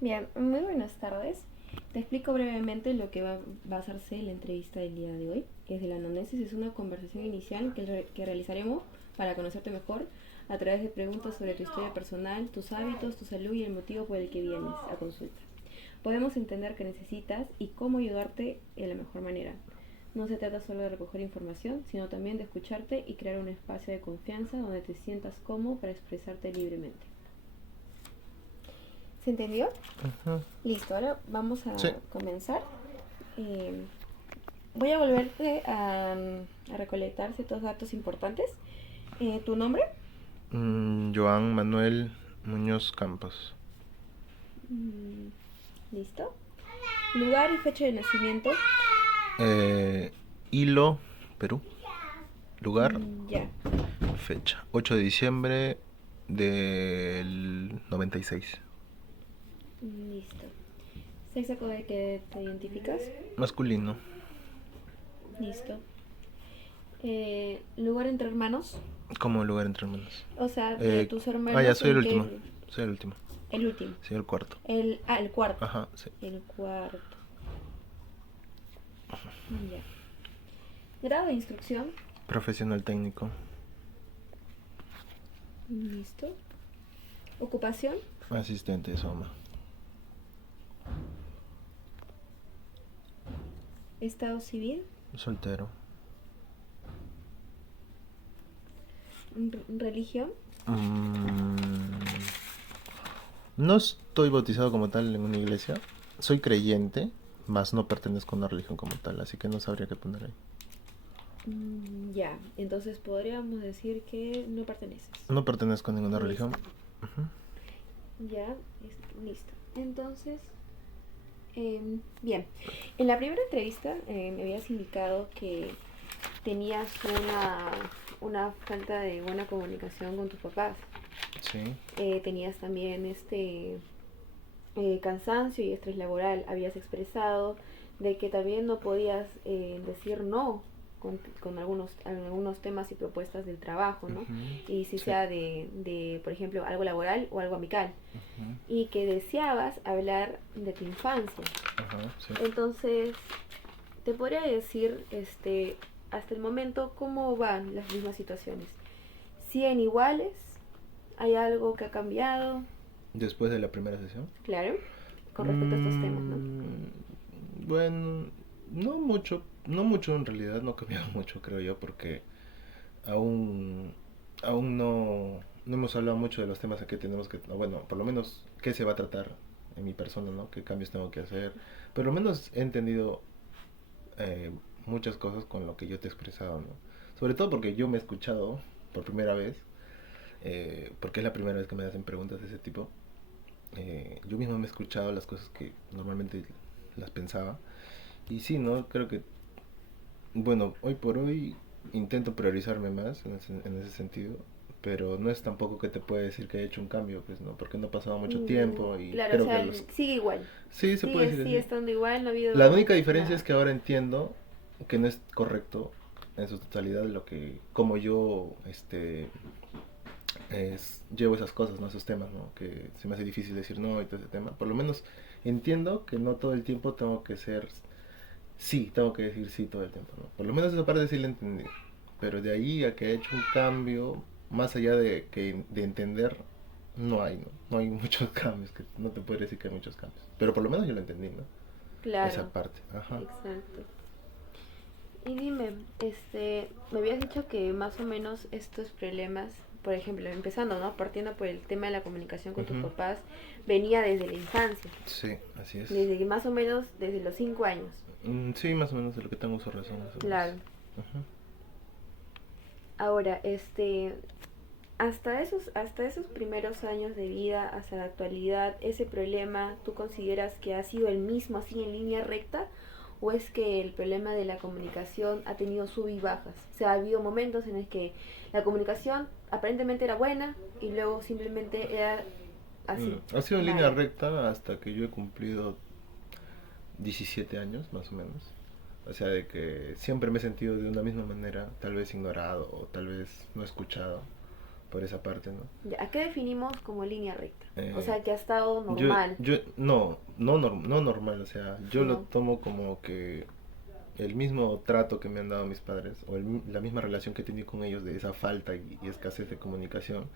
Bien, muy buenas tardes. Te explico brevemente lo que va a basarse en la entrevista del día de hoy. Es de la anamnesis, es una conversación inicial que realizaremos para conocerte mejor a través de preguntas sobre tu historia personal, tus hábitos, tu salud y el motivo por el que vienes a consulta. Podemos entender qué necesitas y cómo ayudarte de la mejor manera. No se trata solo de recoger información, sino también de escucharte y crear un espacio de confianza donde te sientas cómodo para expresarte libremente. ¿Se entendió? Ujú. Listo, ahora vamos Sí. a comenzar. Eh, Voy a volverte a recolectar ciertos datos importantes. ¿Tu nombre? Joan Manuel Muñoz Campos. Mm, Listo. Lugar y fecha de nacimiento. Hilo, Perú. Lugar, Ya. fecha. 8 de diciembre del 96. Listo. Sexo con el que te identificas. Masculino. Listo. Lugar entre hermanos. Como lugar entre hermanos. O sea, de tus Ya, hermanos, soy el ¿en último. qué? Soy el último. El último. Soy el cuarto. El cuarto. Ajá, sí. El cuarto. Ya. Grado de instrucción. Profesional técnico. Listo. Ocupación. Asistente de Soma. Estado civil. Soltero. Religión. Mm, No estoy bautizado como tal en una iglesia. Soy creyente, mas no pertenezco a una religión como tal, así que no sabría qué poner ahí. Ya, entonces podríamos decir que no perteneces. No pertenezco a ninguna religión. Listo. Ujú. Ya, listo. Entonces, bien. En la primera entrevista me habías indicado que tenías una falta de buena comunicación con tus papás. Sí. Tenías también cansancio y estrés laboral. Habías expresado de que también no podías decir no con algunos temas y propuestas del trabajo, ¿no? Ujú. Y si Sí. sea por ejemplo, algo laboral o algo amical. Ujú. Y que deseabas hablar de tu infancia. Ajá, sí. Entonces, te podría decir, hasta el momento, cómo van las mismas situaciones. ¿Siguen iguales? ¿Hay algo que ha cambiado? Después de la primera sesión. Claro, con respecto a estos temas, ¿no? Mm, bueno, no mucho en realidad, no ha cambiado mucho creo yo, porque aún, aún no hemos hablado mucho de los temas que tenemos que, bueno, por lo menos qué se va a tratar en mi persona, ¿no? ¿Qué cambios tengo que hacer? Pero lo menos he entendido eh, muchas cosas con lo que yo te he expresado, ¿no? Sobre todo porque yo me he escuchado por primera vez, porque es la primera vez que me hacen preguntas de ese tipo. Yo mismo me he escuchado las cosas que normalmente las pensaba. Y sí, ¿no? Creo que, bueno, hoy por hoy intento priorizarme más en ese sentido, pero no es tampoco que te pueda decir que he hecho un cambio, pues, ¿no? Porque no ha pasado mucho tiempo y Claro, o creo que sea, sigue igual. Sí, se puede decir Sigue así. estando igual, no ha La habido única diferencia es nada. que ahora entiendo que no es correcto en su totalidad como yo llevo esas cosas, ¿no? Esos temas, ¿no? Que se me hace difícil decir no y todo ese tema. Por lo menos entiendo que no todo el tiempo tengo que ser sí, tengo que decir sí todo el tiempo, ¿no? Por lo menos esa parte sí la entendí. Pero de ahí a que he hecho un cambio, más allá de entender, no hay, ¿no? No hay muchos cambios, que no te puedo decir que hay muchos cambios. Pero por lo menos yo lo entendí, ¿no? Esa Claro, parte, ajá. exacto. Y dime, me habías dicho que más o menos estos problemas, por ejemplo, empezando, ¿no? Partiendo por el tema de la comunicación con tus Ujú. papás, venía desde la infancia, Sí, así es. desde más o menos desde los 5 años. Sí, más o menos de lo que tengo uso razón, más o menos. Claro. Ujú. Ahora, hasta esos primeros años de vida, hasta la actualidad, ese problema, ¿tú consideras que ha sido el mismo así en línea recta? ¿O es que el problema de la comunicación ha tenido sub y bajas? O sea, ha habido momentos en los que la comunicación aparentemente era buena y luego simplemente era así, Ha sido en línea mala. recta hasta que yo he cumplido 17 años, más o menos. O sea, de que siempre me he sentido de una misma manera, tal vez ignorado o tal vez no escuchado. por esa parte, ¿no? Ya, ¿a qué definimos como línea recta? O Eh, sea, que ha estado yo, normal, no normal, o sea, yo lo sino... tomo como que el mismo trato que me han dado mis padres, o la misma relación que he tenido con ellos de esa falta y escasez de comunicación,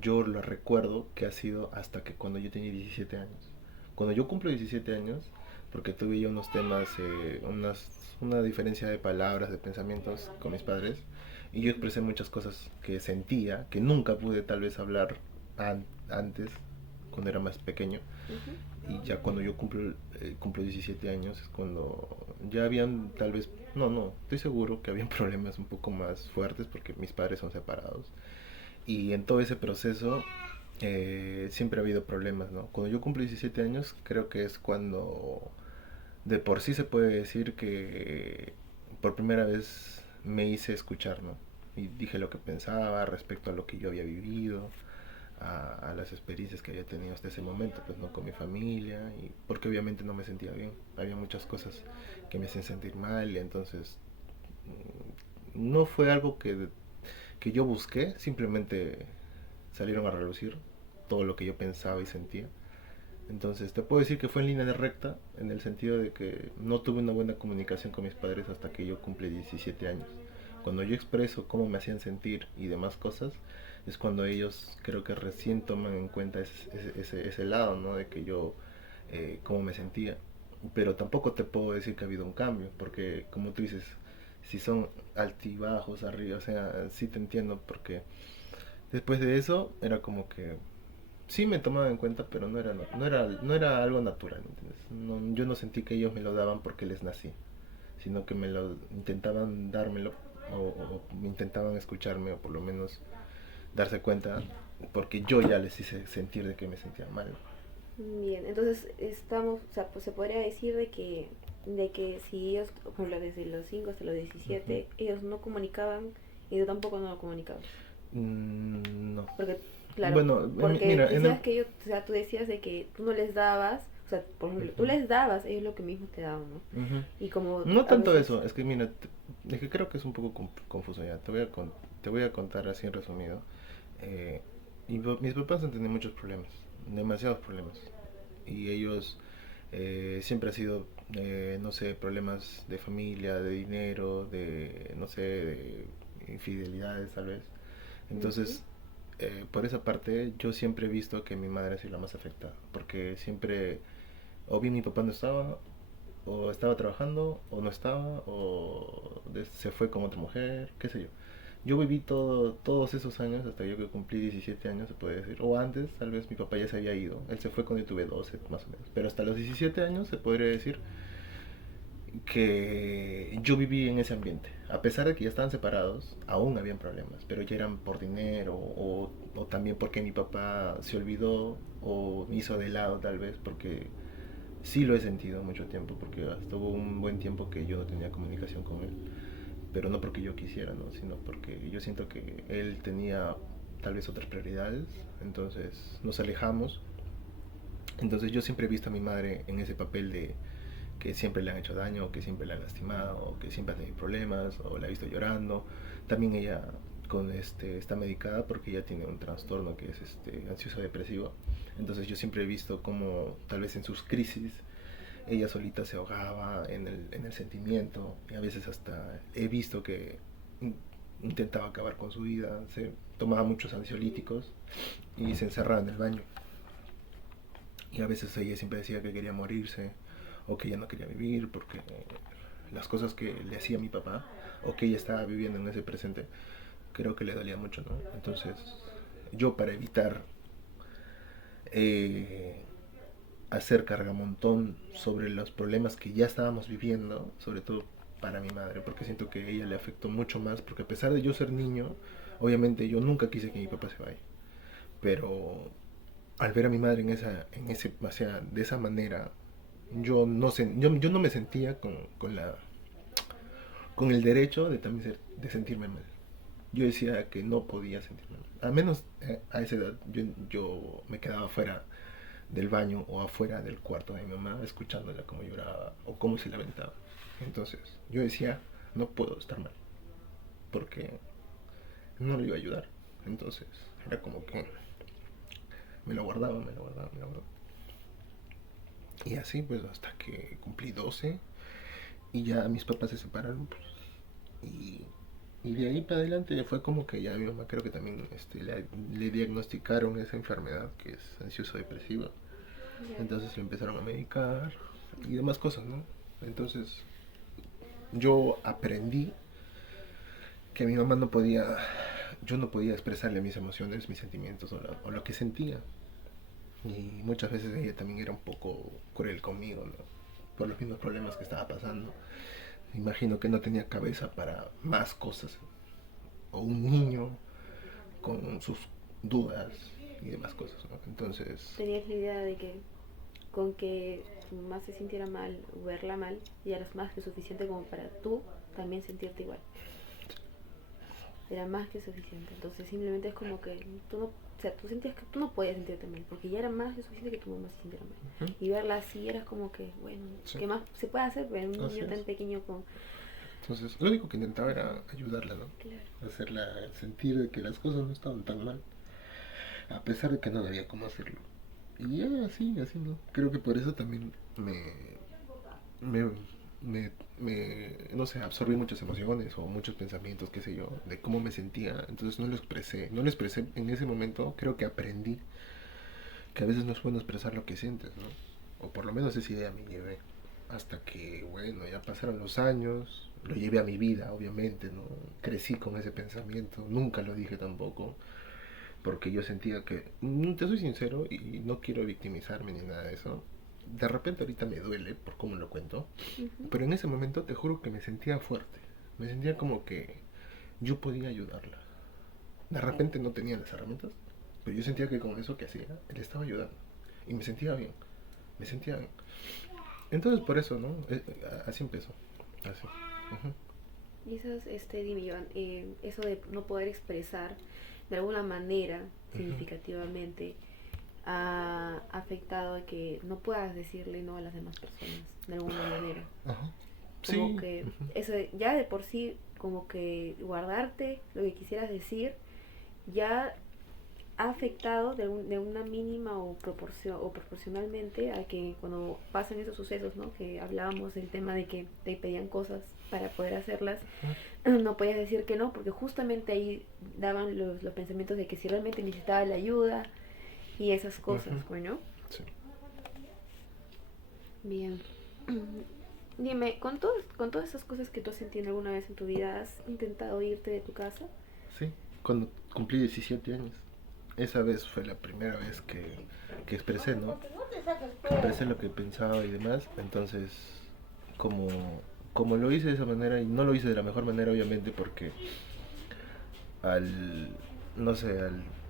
yo lo recuerdo que ha sido hasta que cuando yo tenía 17 años. Cuando yo cumplo 17 años, porque tuve ya unos temas, una diferencia de palabras, de pensamientos con mis padres, y yo Ujú, expresé muchas cosas que sentía, que nunca pude tal vez hablar antes, cuando era más pequeño. ujú. Y ya cuando yo cumplo 17 años es cuando ya habían tal vez, no, estoy seguro que habían problemas un poco más fuertes porque mis padres son separados. Y en todo ese proceso siempre ha habido problemas, ¿no? Cuando yo cumplo 17 años creo que es cuando de por sí se puede decir que por primera vez me hice escuchar, ¿no? Y dije lo que pensaba respecto a lo que yo había vivido, a las experiencias que había tenido hasta ese momento, pues no con mi familia, y porque obviamente no me sentía bien. Había muchas cosas que me hacían sentir mal, y entonces no fue algo que yo busqué, simplemente salieron a relucir todo lo que yo pensaba y sentía. Entonces te puedo decir que fue en línea de recta, en el sentido de que no tuve una buena comunicación con mis padres hasta que yo cumplí 17 años. Cuando yo expreso cómo me hacían sentir y demás cosas, es cuando ellos creo que recién toman en cuenta ese lado, ¿no? De que yo, cómo me sentía. Pero tampoco te puedo decir que ha habido un cambio, porque como tú dices, si son altibajos arriba, o sea, sí te entiendo, porque después de eso era como que sí me tomaba en cuenta, pero no era algo natural, ¿entiendes? Yo no sentí que ellos me lo daban porque les nací, sino que me lo intentaban dármelo o intentaban escucharme o por lo menos darse cuenta porque yo ya les hice sentir de que me sentía mal. Bien, entonces estamos, o sea, pues se podría decir de que si ellos, por ejemplo, desde los 5 hasta los Ujú. 17 ellos no comunicaban y tú tampoco no lo comunicabas. No. Porque, claro, Bueno, porque mira, decías que ellos, o sea, tú decías de que tú no les dabas, o sea, por ejemplo, tú Ujú, les dabas, ellos lo que mismo te daban, ¿no? ujú. Y como No a tanto veces, eso, es que mira, es que creo que es un poco confuso ya. Te voy a contar así en resumido. Eh, mis papás han tenido muchos problemas, demasiados problemas. Y ellos siempre ha sido, no sé, problemas de familia, de dinero, no sé, de infidelidades tal vez. ujú, Entonces, por esa parte, yo siempre he visto que mi madre ha sido la más afectada, porque siempre, o bien mi papá no estaba, o estaba trabajando, o no estaba, o se fue con otra mujer, qué sé yo. Yo viví todos esos años, hasta yo que cumplí 17 años, se puede decir, o antes, tal vez mi papá ya se había ido, él se fue cuando yo tuve 12 más o menos, pero hasta los 17 años se podría decir que yo viví en ese ambiente. A pesar de que ya estaban separados, aún habían problemas, pero ya eran por dinero o también porque mi papá se olvidó o me hizo de lado tal vez, porque sí lo he sentido mucho tiempo, porque hasta hubo un buen tiempo que yo no tenía comunicación con él, pero no porque yo quisiera, ¿no? Sino porque yo siento que él tenía tal vez otras prioridades, entonces nos alejamos. Entonces yo siempre he visto a mi madre en ese papel de que siempre le han hecho daño, o que siempre le han lastimado, o que siempre ha tenido problemas, o la he visto llorando. También ella está medicada porque ella tiene un trastorno que es ansioso depresivo. Entonces yo siempre he visto como tal vez en sus crisis ella solita se ahogaba en el sentimiento, y a veces hasta he visto que intentaba acabar con su vida, se tomaba muchos ansiolíticos y se encerraba en el baño. Y a veces ella siempre decía que quería morirse o que ya no quería vivir porque las cosas que le hacía mi papá o que ella estaba viviendo en ese presente creo que le dolía mucho, ¿no? Entonces yo para evitar eh, hacer cargamontón sobre los problemas que ya estábamos viviendo, sobre todo para mi madre, porque siento que a ella le afectó mucho más, porque a pesar de yo ser niño, obviamente yo nunca quise que mi papá se vaya, pero al ver a mi madre o sea, de esa manera, yo no me sentía con el derecho de también de sentirme mal. Yo decía que no podía sentirme mal. Al menos a esa edad yo me quedaba fuera del baño o afuera del cuarto de mi mamá escuchándola como lloraba o cómo se lamentaba. Entonces yo decía, no puedo estar mal porque no le iba a ayudar. Entonces era como que me lo guardaba, me lo guardaba, me lo guardaba. Y así pues hasta que cumplí 12 y ya mis papás se separaron, pues, y, y de ahí para adelante fue como que ya mi mamá creo que también le diagnosticaron esa enfermedad que es ansioso depresiva. Ya. Entonces le empezaron a medicar y demás cosas, ¿no? Entonces yo aprendí que mi mamá no podía, yo no podía expresarle mis emociones, mis sentimientos o lo que sentía. Y muchas veces ella también era un poco cruel conmigo, ¿no? Por los mismos problemas que estaba pasando. Imagino que no tenía cabeza para más cosas. O un niño con sus dudas y demás cosas, ¿no? Entonces, Tenías la idea de que con que tu mamá se sintiera mal o verla mal, ya eras más que suficiente como para tú también sentirte igual. Era más que suficiente. Entonces simplemente es como que tú no, o sea, tú sentías que tú no podías sentirte mal, porque ya era más que suficiente que tu mamá se sintiera mal. uh-huh. Y verla así era como que, bueno, Sí. ¿qué más se puede hacer? Pero un Así niño tan es. pequeño como... Entonces, lo único que intentaba era ayudarla, ¿no? Claro. Hacerla sentir de que las cosas no estaban tan mal, a pesar de que no sabía cómo hacerlo. Y ya así, así, ¿no? Creo que por eso también me, no sé, absorbí muchas emociones o muchos pensamientos, qué sé yo, de cómo me sentía. Entonces no lo expresé en ese momento. Creo que aprendí que a veces no es bueno expresar lo que sientes, ¿no? O por lo menos esa idea me llevé. Hasta que, bueno, ya pasaron los años, lo llevé a mi vida, obviamente, ¿no? Crecí con ese pensamiento, nunca lo dije tampoco, porque yo sentía que, te soy sincero y no quiero victimizarme ni nada de eso. De repente ahorita me duele por cómo lo cuento, Uh-huh. pero en ese momento te juro que me sentía fuerte, me sentía como que yo podía ayudarla. De repente no tenía las herramientas, pero yo sentía que con eso que hacía, le estaba ayudando. Y me sentía bien, me sentía bien. Entonces por eso, ¿no? Así empezó, así. Uh-huh. Y eso es, dime, Joan, eso de no poder expresar de alguna manera significativamente ha afectado a que no puedas decirle no a las demás personas de alguna manera. Ajá. Como Sí. que Uh-huh. eso ya de por sí, como que guardarte lo que quisieras decir, ya ha afectado de una mínima o proporcionalmente a que cuando pasan esos sucesos, ¿no? Que hablábamos del tema de que te pedían cosas para poder hacerlas, no podías decir que no, porque justamente ahí daban los pensamientos de que si realmente necesitaba la ayuda y esas cosas, Uh-huh. bueno. Sí. Bien. Dime, con todas esas cosas que tú has sentido alguna vez en tu vida, ¿has intentado irte de tu casa? Sí, cuando cumplí 17 años. Esa vez fue la primera vez que expresé, ¿no? Expresé lo que pensaba y demás. Entonces, como, como lo hice de esa manera, y no lo hice de la mejor manera, obviamente, porque al, no sé,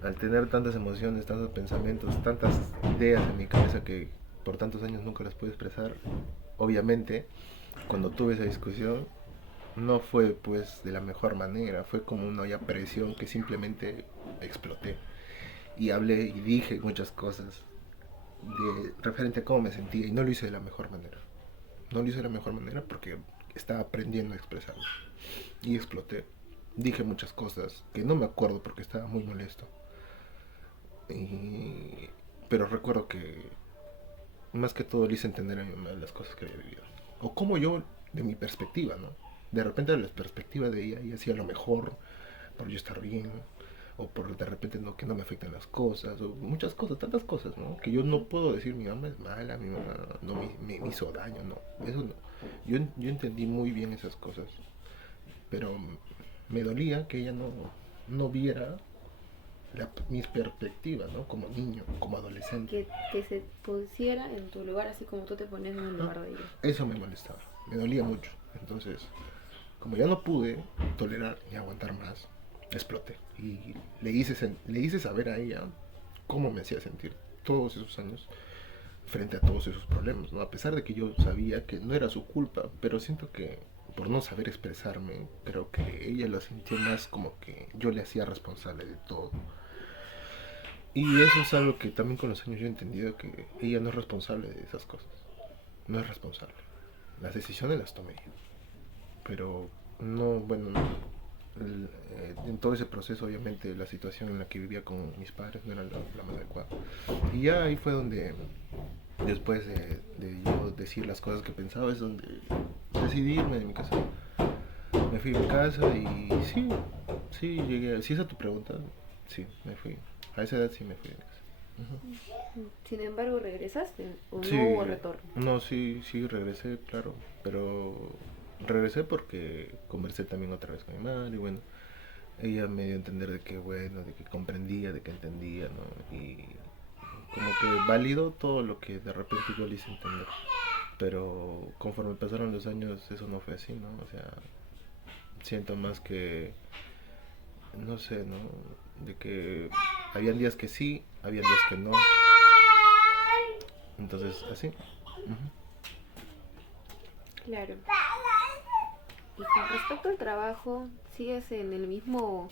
al tener tantas emociones, tantos pensamientos, tantas ideas en mi cabeza que por tantos años nunca las pude expresar, obviamente, cuando tuve esa discusión, no fue pues de la mejor manera, fue como una ya presión que simplemente exploté y hablé y dije muchas cosas referente a cómo me sentía y no lo hice de la mejor manera. No lo hice de la mejor manera porque estaba aprendiendo a expresarlo y exploté. Dije muchas cosas que no me acuerdo porque estaba muy molesto. Y... Pero recuerdo que más que todo le hice entender a mi mamá las cosas que había vivido. O como yo, de mi perspectiva, ¿no? De repente, de la perspectiva de ella, ella hacía lo mejor por yo estar bien, o por de repente no, que no me afecten las cosas, o muchas cosas, tantas cosas, ¿no? Que yo no puedo decir mi mamá es mala, mi mamá no me hizo daño, no, eso no. Yo entendí muy bien esas cosas, pero me dolía que ella no viera mi perspectiva, ¿no? Como niño, como adolescente. Que se pusiera en tu lugar así como tú te pones en el lugar de ella. Eso me molestaba, me dolía mucho. Entonces, como ya no pude tolerar ni aguantar más, exploté. Y le hice saber a ella cómo me hacía sentir todos esos años frente a todos esos problemas, ¿no? A pesar de que yo sabía que no era su culpa, pero siento que por no saber expresarme, creo que ella lo sintió más como que yo le hacía responsable de todo. Y eso es algo que también con los años yo he entendido, que ella no es responsable de esas cosas. No es responsable. Las decisiones las tomé yo. Pero no, bueno, en todo ese proceso, obviamente, la situación en la que vivía con mis padres no era la más adecuada. Y ya ahí fue donde, después de yo decir las cosas que pensaba, es donde decidí irme de mi casa. Me fui de mi casa y sí, sí, llegué. Si esa es tu pregunta, sí, me fui. A esa edad sí me fui de mi casa. Ujú. Sin embargo, ¿regresaste o no Sí, hubo retorno? no, sí, sí, regresé, claro, pero regresé porque conversé también otra vez con mi madre y bueno, ella me dio a entender de que bueno, de que comprendía, de que entendía, ¿no? Y como que validó todo lo que de repente yo le hice entender, pero conforme pasaron los años eso no fue así, ¿no? O sea, siento más que, no sé, ¿no? De que habían días que sí, habían días que no, entonces así. Ujú. Claro. Y con respecto al trabajo, ¿sigues en el mismo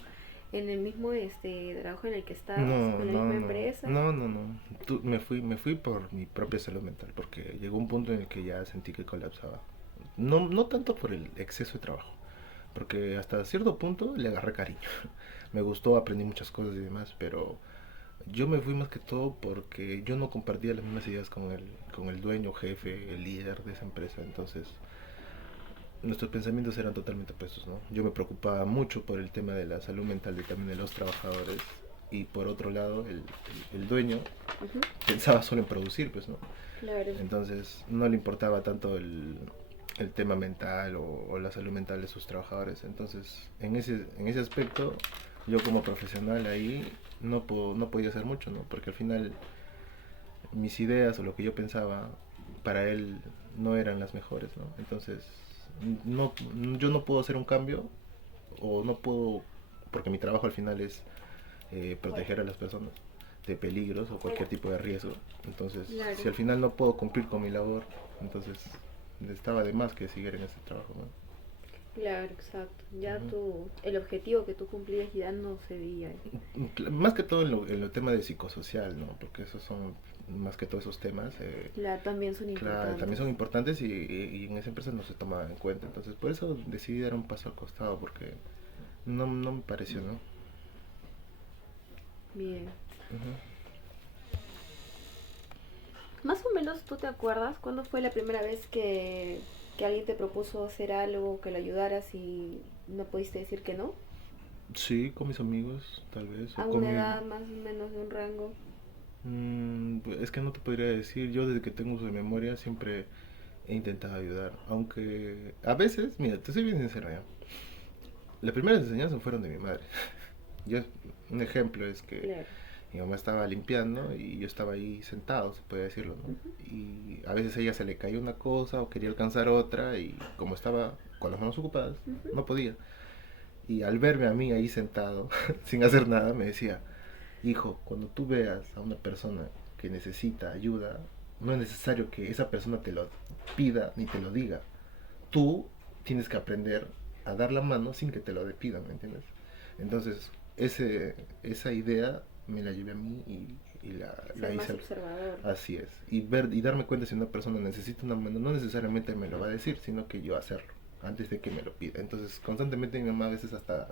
trabajo en el que estabas, No, con la no, misma no, empresa? no, no, no. Me fui por mi propia salud mental, porque llegó un punto en el que ya sentí que colapsaba. No, no tanto por el exceso de trabajo, porque hasta cierto punto le agarré cariño. Me gustó, aprendí muchas cosas y demás, pero yo me fui más que todo porque yo no compartía las mismas ideas con el dueño, jefe, el líder de esa empresa. Entonces, nuestros pensamientos eran totalmente opuestos, ¿no? Yo me preocupaba mucho por el tema de la salud mental de también de los trabajadores y por otro lado el dueño Ujú. pensaba solo en producir, pues, ¿no? Claro. Entonces no le importaba tanto el tema mental o la salud mental de sus trabajadores. Entonces en ese aspecto yo como profesional ahí no podía hacer mucho, ¿no? Porque al final mis ideas o lo que yo pensaba para él no eran las mejores, ¿no? Entonces, no, yo no puedo hacer un cambio o no puedo, porque mi trabajo al final es proteger a las personas de peligros o cualquier tipo de riesgo. Entonces, Claro. si al final no puedo cumplir con mi labor, entonces estaba de más que seguir en ese trabajo, ¿no? Claro, exacto. Ya Ujú. el objetivo que tú cumplías ya no se veía. Más que todo en lo tema de psicosocial, ¿no? Porque esos son más que todos esos temas. Claro, también son Claro, también importantes. son importantes y en esa empresa no se tomaba en cuenta. Entonces, por eso decidí dar un paso al costado, porque no me pareció, ¿no? Bien. Ujú. Más o menos, ¿tú te acuerdas cuándo fue la primera vez que alguien te propuso hacer algo, que le ayudaras y no pudiste decir que no? Sí, con mis amigos, tal vez, o ¿A con una mi... edad más o menos de un rango? Es que no te podría decir, yo desde que tengo uso de memoria siempre he intentado ayudar, aunque a veces, mira, te soy bien sincero ya, las primeras enseñanzas fueron de mi madre. Yo, un ejemplo es que Claro. mi mamá estaba limpiando y yo estaba ahí sentado, se puede decirlo, ¿no? Ujú. Y a veces a ella se le caía una cosa o quería alcanzar otra y como estaba con las manos ocupadas, Ujú. no podía. Y al verme a mí ahí sentado, sin hacer nada, me decía, hijo, cuando tú veas a una persona que necesita ayuda, no es necesario que esa persona te lo pida ni te lo diga. Tú tienes que aprender a dar la mano sin que te lo pidan, ¿me entiendes? Entonces, esa idea me la llevé a mí y la Ser más hice observador. así es. Y ver y darme cuenta si una persona necesita una mano, no necesariamente me lo va a decir, sino que yo hacerlo antes de que me lo pida. Entonces, constantemente mi mamá a veces hasta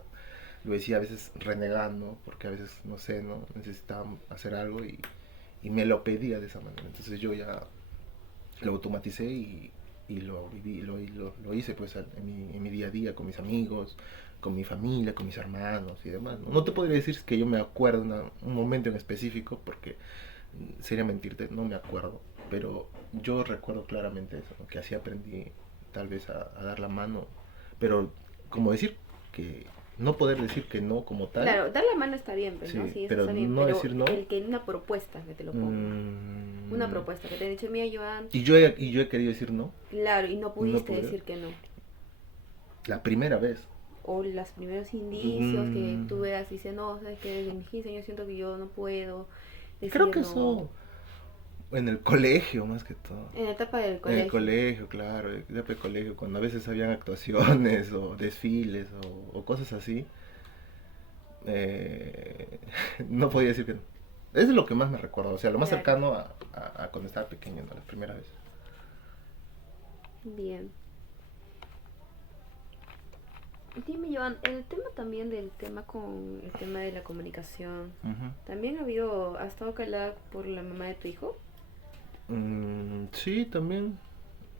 lo decía, a veces renegando, porque a veces, no sé, ¿no? Necesitaba hacer algo y me lo pedía de esa manera. Entonces yo ya lo automaticé y lo viví, lo hice pues en mi día a día con mis amigos, con mi familia, con mis hermanos y demás. No, no te Ya. podría decir que yo me acuerdo un momento en específico porque sería mentirte, no me acuerdo, pero yo recuerdo claramente eso, ¿no? Que así aprendí tal vez a dar la mano, pero como decir que no poder decir que no como tal, Claro, dar la mano está bien, pues, ¿no? sí, Sí, eso pero está bien, no pero decir no. el que una propuesta que te lo pongan. Una mm, propuesta que te han dicho, mira, Joan, y yo he querido decir no claro, y no y no pudiste poder. decir que no. La primera vez. O los primeros indicios que Mm, tú veas y dices, no, sabes que desde mis 15 años siento que yo no puedo creo decir que no. eso en el colegio más que todo. En la etapa del En el colegio. colegio, claro, en el colegio, cuando a veces habían actuaciones o desfiles o cosas así, eh, no podía decir que no. Eso es lo que más me recuerdo, o sea, lo más Claro, cercano a cuando estaba pequeño, ¿no? La primera vez. bien. Dime, Joan, el tema también del tema con el tema de la comunicación, Ujú. ¿también ha estado calada por la mamá de tu hijo? Sí, también,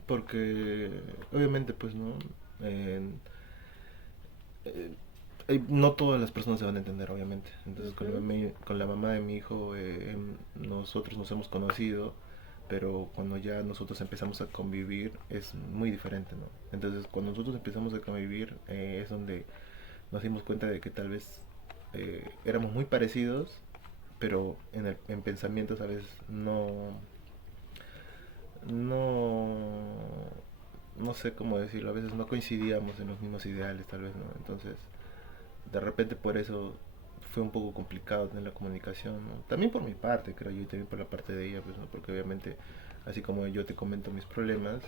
porque obviamente pues no, En- eh, no todas las personas se van a entender obviamente. Entonces Ujú. con la mamá de mi hijo nosotros nos hemos conocido, pero cuando ya nosotros empezamos a convivir es muy diferente, ¿no? Entonces cuando nosotros empezamos a convivir es donde nos dimos cuenta de que tal vez éramos muy parecidos, pero en pensamientos a veces no, no sé cómo decirlo, a veces no coincidíamos en los mismos ideales, tal vez, ¿no? Entonces, de repente por eso fue un poco complicado tener la comunicación, ¿no? También por mi parte, creo yo, y también por la parte de ella, pues, ¿no? Porque obviamente, así como yo te comento mis problemas,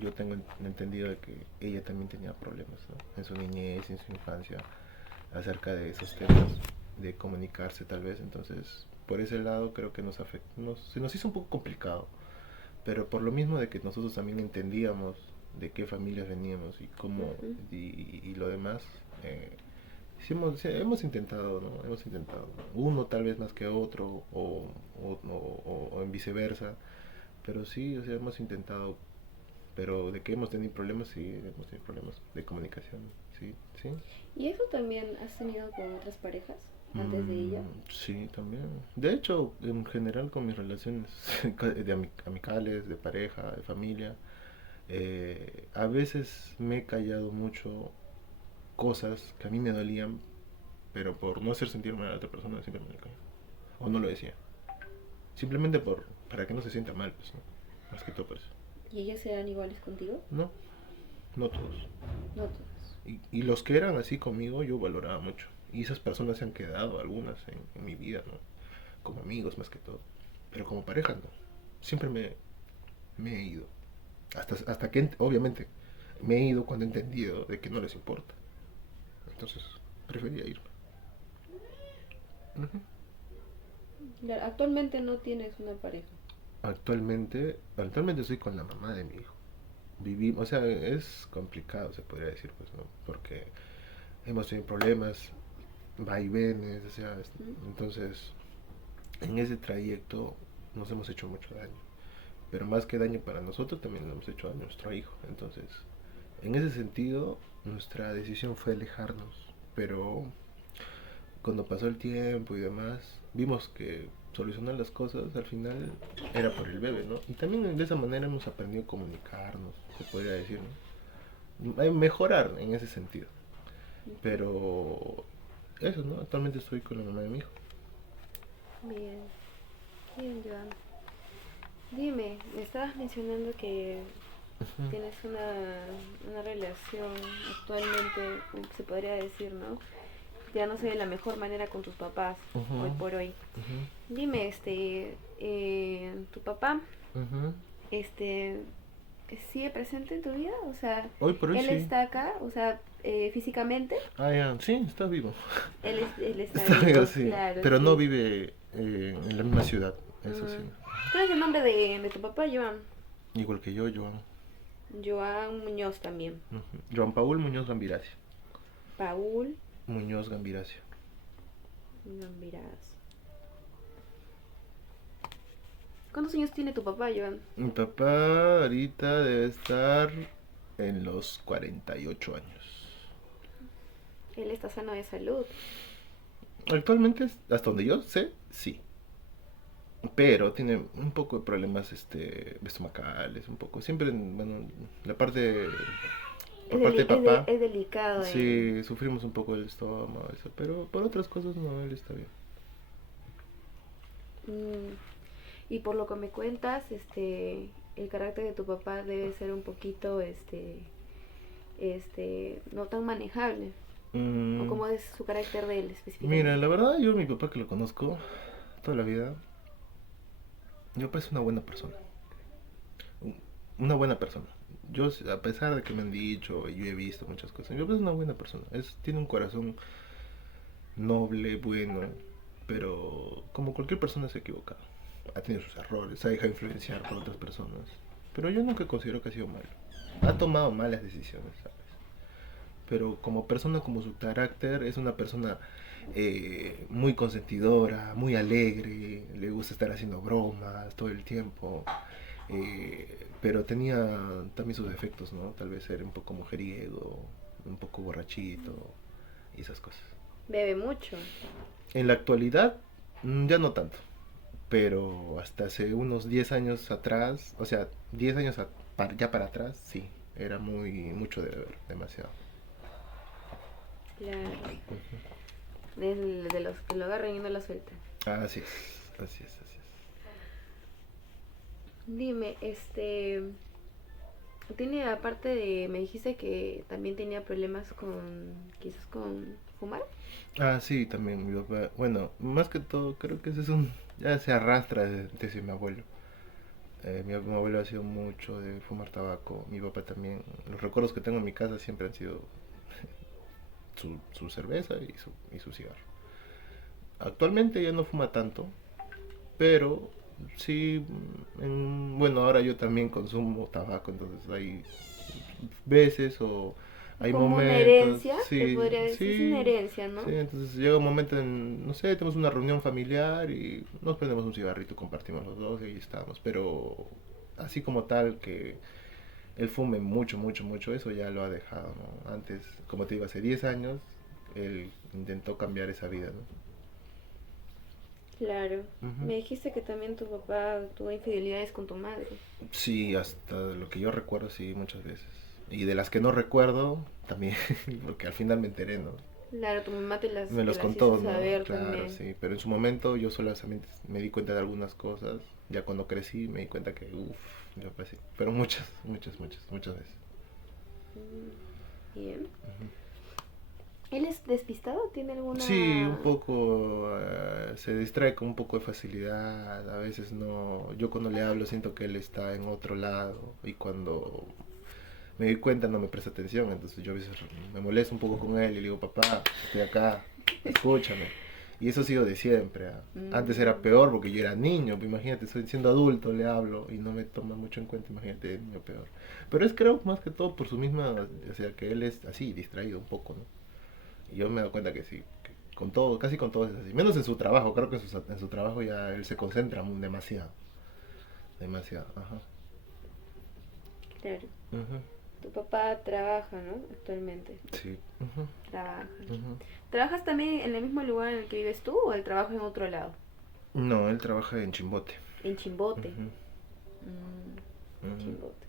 yo tengo entendido de que ella también tenía problemas, ¿no? En su niñez, en su infancia, acerca de esos temas, de comunicarse tal vez, entonces, por ese lado creo que se nos hizo un poco complicado, pero por lo mismo de que nosotros también entendíamos de qué familias veníamos y cómo Ujú. y lo demás, sí hemos intentado, ¿no? Hemos intentado, ¿no? Uno tal vez más que otro o en viceversa, pero sí, o sea, hemos intentado, pero de que hemos tenido problemas, sí, hemos tenido problemas de comunicación, sí, sí. ¿Y eso también has tenido con otras parejas antes de ella? Sí, también. De hecho, en general con mis relaciones amicales, de pareja, de familia, a veces me he callado mucho cosas que a mí me dolían, pero por no hacer sentir mal a la otra persona simplemente me callo. O no lo decía. Simplemente para que no se sienta mal, pues, ¿no? Más que todo por eso. ¿Y ellas eran iguales contigo? No, no todos. No todas. Y los que eran así conmigo yo valoraba mucho. Y esas personas se han quedado, algunas, en mi vida, ¿no? Como amigos más que todo. Pero como pareja, no. Siempre me he ido. Hasta que, obviamente, me he ido cuando he entendido de que no les importa. Entonces, prefería irme. Ujú. Ya, actualmente no tienes una pareja. Actualmente estoy con la mamá de mi hijo. Vivimos, o sea, es complicado, se podría decir, pues, ¿no? Porque hemos tenido problemas, vaivenes, o sea, ¿Mm? entonces, en ese trayecto nos hemos hecho mucho daño. Pero más que daño para nosotros, también le hemos hecho daño a nuestro hijo. Entonces, en ese sentido, nuestra decisión fue alejarnos. Pero cuando pasó el tiempo y demás, vimos que solucionar las cosas al final era por el bebé, ¿no? Y también de esa manera hemos aprendido a comunicarnos, se podría decir, ¿no? Mejorar en ese sentido. Ujú. Pero eso, ¿no? Actualmente estoy con la mamá de mi hijo. Bien, bien, Joan. Dime, me estabas mencionando que Ujú, tienes una relación actualmente, se podría decir, ¿no? Ya no sé de la mejor manera con tus papás, ujú, hoy por hoy. ujú, Dime, tu papá, ujú. este, ¿sigue presente en tu vida? O sea, Hoy por hoy él sí. está acá, o sea, físicamente, Ah, ya, sí, está vivo. él está Está vivo, vivo, sí. claro, Pero no sí. vive en la misma ciudad, eso sí. Mm. ¿Cuál es el nombre de tu papá, Joan? Igual que yo, Joan. Joan Muñoz también. Ujú. Joan Paul Muñoz Gambiracio. Paul Muñoz Gambiracio. Gambirazo. ¿Cuántos años tiene tu papá, Joan? Mi papá ahorita debe estar en los 48 años. Él está sano de salud. Actualmente, hasta donde yo sé, sí. Pero tiene un poco de problemas estomacales, un poco. Siempre, bueno, la parte, por parte de papá, Es delicado. sí, sufrimos un poco del estómago, eso, pero por otras cosas no, él está bien. Mm, y por lo que me cuentas, el carácter de tu papá debe ser un poquito, no tan manejable. ¿O Mm, cómo es su carácter de él Mira, específicamente? la verdad, yo, mi papá que lo conozco toda la vida, mi papá es una buena persona. Una buena persona. Yo, a pesar de que me han dicho, y yo he visto muchas cosas, mi papá es una buena persona. Tiene un corazón noble, bueno, pero como cualquier persona se ha equivocado. Ha tenido sus errores, se ha dejado influenciar por otras personas. Pero yo nunca considero que ha sido malo. Ha tomado malas decisiones, ¿sabes? pero como persona, como su carácter, es una persona muy consentidora, muy alegre, le gusta estar haciendo bromas todo el tiempo, pero tenía también sus defectos, ¿no? Tal vez era un poco mujeriego, un poco borrachito y esas cosas. Bebe mucho. En la actualidad, ya no tanto, pero hasta hace unos 10 años atrás, o sea, 10 años ya para atrás, sí, era mucho de beber, demasiado. Claro. De los que lo agarran y no lo sueltan. Así es, así es, así es. Dime, tiene aparte de, me dijiste que también tenía problemas quizás con fumar. Ah, sí, también mi papá, bueno, más que todo, creo que ese es ya se arrastra desde mi abuelo. Mi abuelo ha sido mucho de fumar tabaco, mi papá también. Los recuerdos que tengo en mi casa siempre han sido su cerveza y su cigarro. Actualmente ya no fuma tanto, pero sí, bueno, ahora yo también consumo tabaco, entonces hay veces o hay Como una momentos, herencia, te sí, podría decir, es una sí, herencia, ¿no? sí, entonces llega un momento no sé, tenemos una reunión familiar y nos prendemos un cigarrito, compartimos los dos y ahí estamos, pero así como tal que él fume mucho, mucho, mucho, eso ya lo ha dejado, ¿no? Antes, como te digo, hace 10 años, él intentó cambiar esa vida, ¿no? Claro. Ujú. Me dijiste que también tu papá tuvo infidelidades con tu madre. Sí, hasta lo que yo recuerdo, sí, muchas veces. Y de las que no recuerdo, también, porque al final me enteré, ¿no? Claro, tu mamá Me te los las hizo contó, ¿no? saber Claro, también. sí. Pero en su momento yo solamente me di cuenta de algunas cosas. Ya cuando crecí me di cuenta que, uff, yo pues sí. Pero muchas, muchas, muchas, muchas veces. Bien. ¿Él es despistado? ¿Tiene Sí, un alguna...? poco se distrae con un poco de facilidad. A veces no. Yo cuando le hablo siento que él está en otro lado. Y cuando me doy cuenta no me presta atención. Entonces yo a veces me molesto un poco con él y le digo, papá, estoy acá, escúchame. Y eso ha sido de siempre. Antes era Mm, peor porque yo era niño. Pues imagínate, estoy siendo adulto, le hablo y no me toma mucho en cuenta. Imagínate, niño peor. Pero es creo más que todo por su misma. O sea, que él es así, distraído un poco, ¿no? Y yo me doy cuenta que sí. Que con todo, casi con todo es así. Menos en su trabajo. Creo que en su trabajo ya él se concentra demasiado. Demasiado, ajá. claro. Ujú. Tu papá trabaja, ¿no? Actualmente. Sí. Ujú, Trabaja. ujú. ¿Trabajas también en el mismo lugar en el que vives tú o el trabajo en otro lado? No, él trabaja en Chimbote. En Chimbote. Ujú, ujú. Chimbote.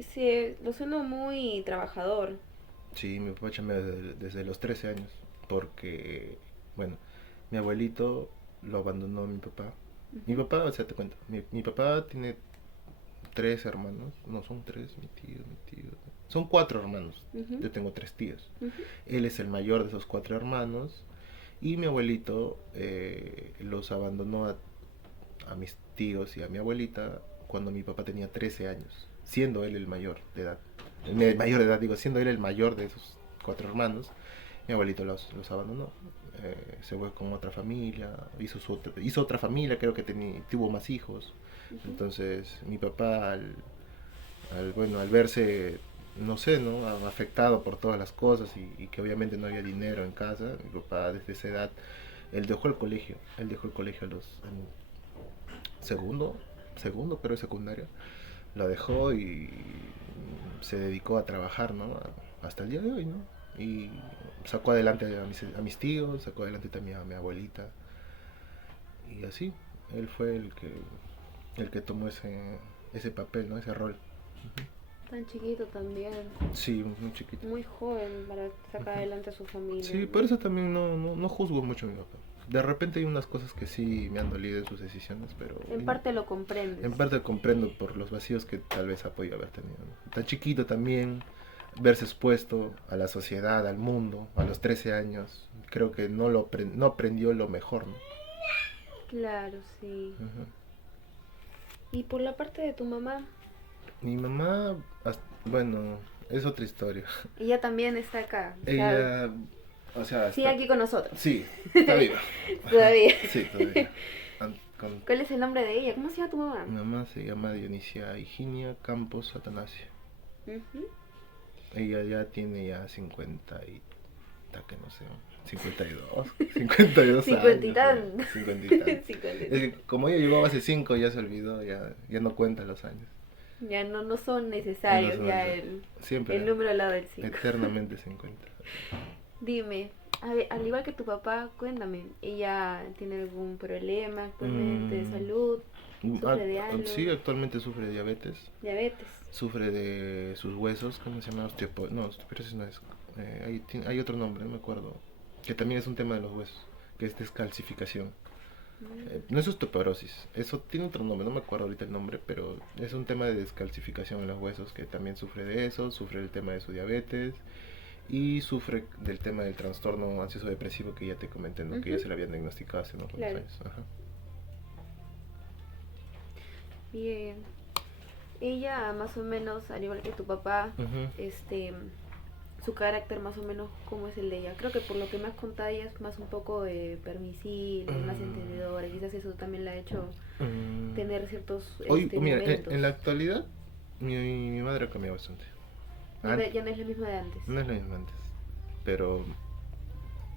Sí, lo sueno muy trabajador. Sí, mi papá chambea desde los 13 años. Porque, bueno, mi abuelito lo abandonó a mi papá. Mi Ujú, papá, o sea, te cuento, mi papá tiene tres hermanos. No, son tres, mi tío. Son cuatro hermanos. ujú, Yo tengo tres tíos. ujú. Él es el mayor de esos cuatro hermanos. Y mi abuelito los abandonó a mis tíos y a mi abuelita cuando mi papá tenía 13 años, siendo él el mayor de edad. El mayor de edad, digo, siendo él el mayor de esos cuatro hermanos, mi abuelito los abandonó. Se fue con otra familia, hizo otra familia, creo que tuvo más hijos. Entonces mi papá bueno, al verse, no sé, ¿no? Afectado por todas las cosas y que obviamente no había dinero en casa, mi papá desde esa edad, él dejó el colegio segundo, pero es secundaria, la dejó y se dedicó a trabajar, ¿no? Hasta el día de hoy, ¿no? Y sacó adelante a mis tíos, sacó adelante también a mi abuelita. Y así, él fue el que tomó ese papel, ¿no? Ese rol. Tan chiquito también. Sí, muy chiquito. Muy joven para sacar adelante a su familia, Sí, por ¿no? eso también no juzgo mucho a mi papá. De repente hay unas cosas que sí me han dolido en sus decisiones, pero En parte lo comprendes. en parte comprendo por los vacíos que tal vez ha podido haber tenido, ¿no? Tan chiquito también, verse expuesto a la sociedad, al mundo, a los 13 años, creo que no aprendió lo mejor, ¿no? Claro, sí. Ujú. Y por la parte de tu mamá, Mi mamá, bueno, es otra historia. ella también está acá. O sea, Ella, o sea, sigue aquí con nosotros. sí, está viva. Todavía. Sí, todavía. Con ¿Cuál es el nombre de ella? ¿Cómo se llama tu mamá? mi mamá se llama Dionisia Higinia Campos Atanasio. Ujú. Ella ya tiene ya 50 y... que no sé, 52, 52 50 y años. tan. 50 y tan. 50. Es que como ella llegó hace 5 ya se olvidó, ya no cuenta los años. Ya no son Ya no necesarios, son ya necesarios. Siempre, el número al lado del 5. eternamente 50. Dime, al igual que tu papá, cuéntame, ¿ella tiene algún problema actualmente de salud? ¿Sufre de algo? Sí, actualmente sufre de diabetes. ¿Diabetes? Sufre de sus huesos, ¿cómo se llama? No, osteoporosis no es. Hay otro nombre, no me acuerdo. Que también es un tema de los huesos, que es descalcificación. No es osteoporosis, eso tiene otro nombre, no me acuerdo ahorita el nombre, pero es un tema de descalcificación en los huesos, que también sufre de eso, sufre del tema de su diabetes y sufre del tema del trastorno ansioso depresivo que ya te comenté, ¿no? Que ya se le habían diagnosticado hace unos Claro. años. Ajá. Bien. Ella más o menos, al igual que tu papá, su carácter más o menos como es el de ella. Creo que por lo que me has contado ella es más un poco permisible, más entendedora. Quizás eso también la ha hecho tener ciertos Hoy, mira, momentos. en la actualidad mi madre ha cambiado bastante. Ya no es la misma de antes. No es la misma antes, pero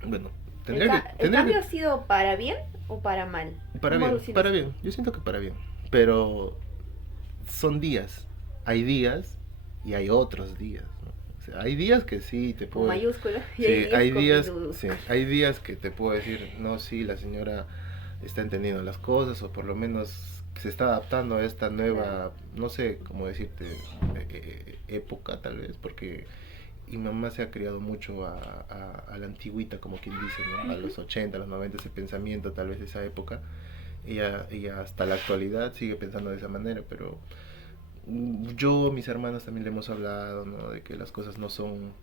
bueno, ¿El cambio ha sido para bien o para mal? Para bien, yo siento que para bien, pero son días, hay días y hay otros días, ¿no? O sea, hay días que sí te puedo... Con mayúscula. Sí, hay días que te puedo decir, no, sí, la señora está entendiendo las cosas o por lo menos se está adaptando a esta nueva, no sé cómo decirte, época tal vez, porque mi mamá se ha criado mucho a la antigüita, como quien dice, ¿no? A los 80, a los 90, ese pensamiento tal vez de esa época. Ella hasta la actualidad sigue pensando de esa manera, pero yo, mis hermanos también le hemos hablado, ¿no? De que las cosas no son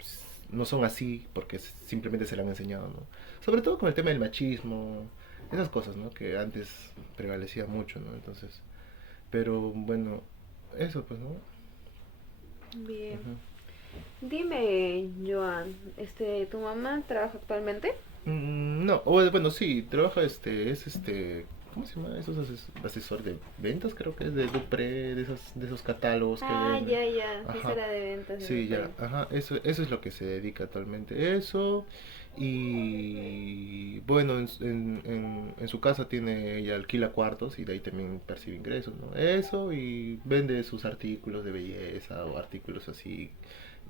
así porque simplemente se le han enseñado, ¿no? Sobre todo con el tema del machismo, esas cosas, ¿no? Que antes prevalecía mucho, ¿no? Entonces, pero bueno, eso pues, ¿no? Bien. Uh-huh. Dime, Joan, ¿tu mamá trabaja actualmente? No, bueno, sí, trabaja ¿cómo se llama? Esos asesor de ventas, creo que es de Dupré, de esos catálogos que venden. Ya, Ajá. esa era de ventas. Sí, ya, ajá, eso es lo que se dedica actualmente, eso, y bueno, en su casa ella alquila cuartos y de ahí también percibe ingresos, ¿no? Eso, y vende sus artículos de belleza o artículos así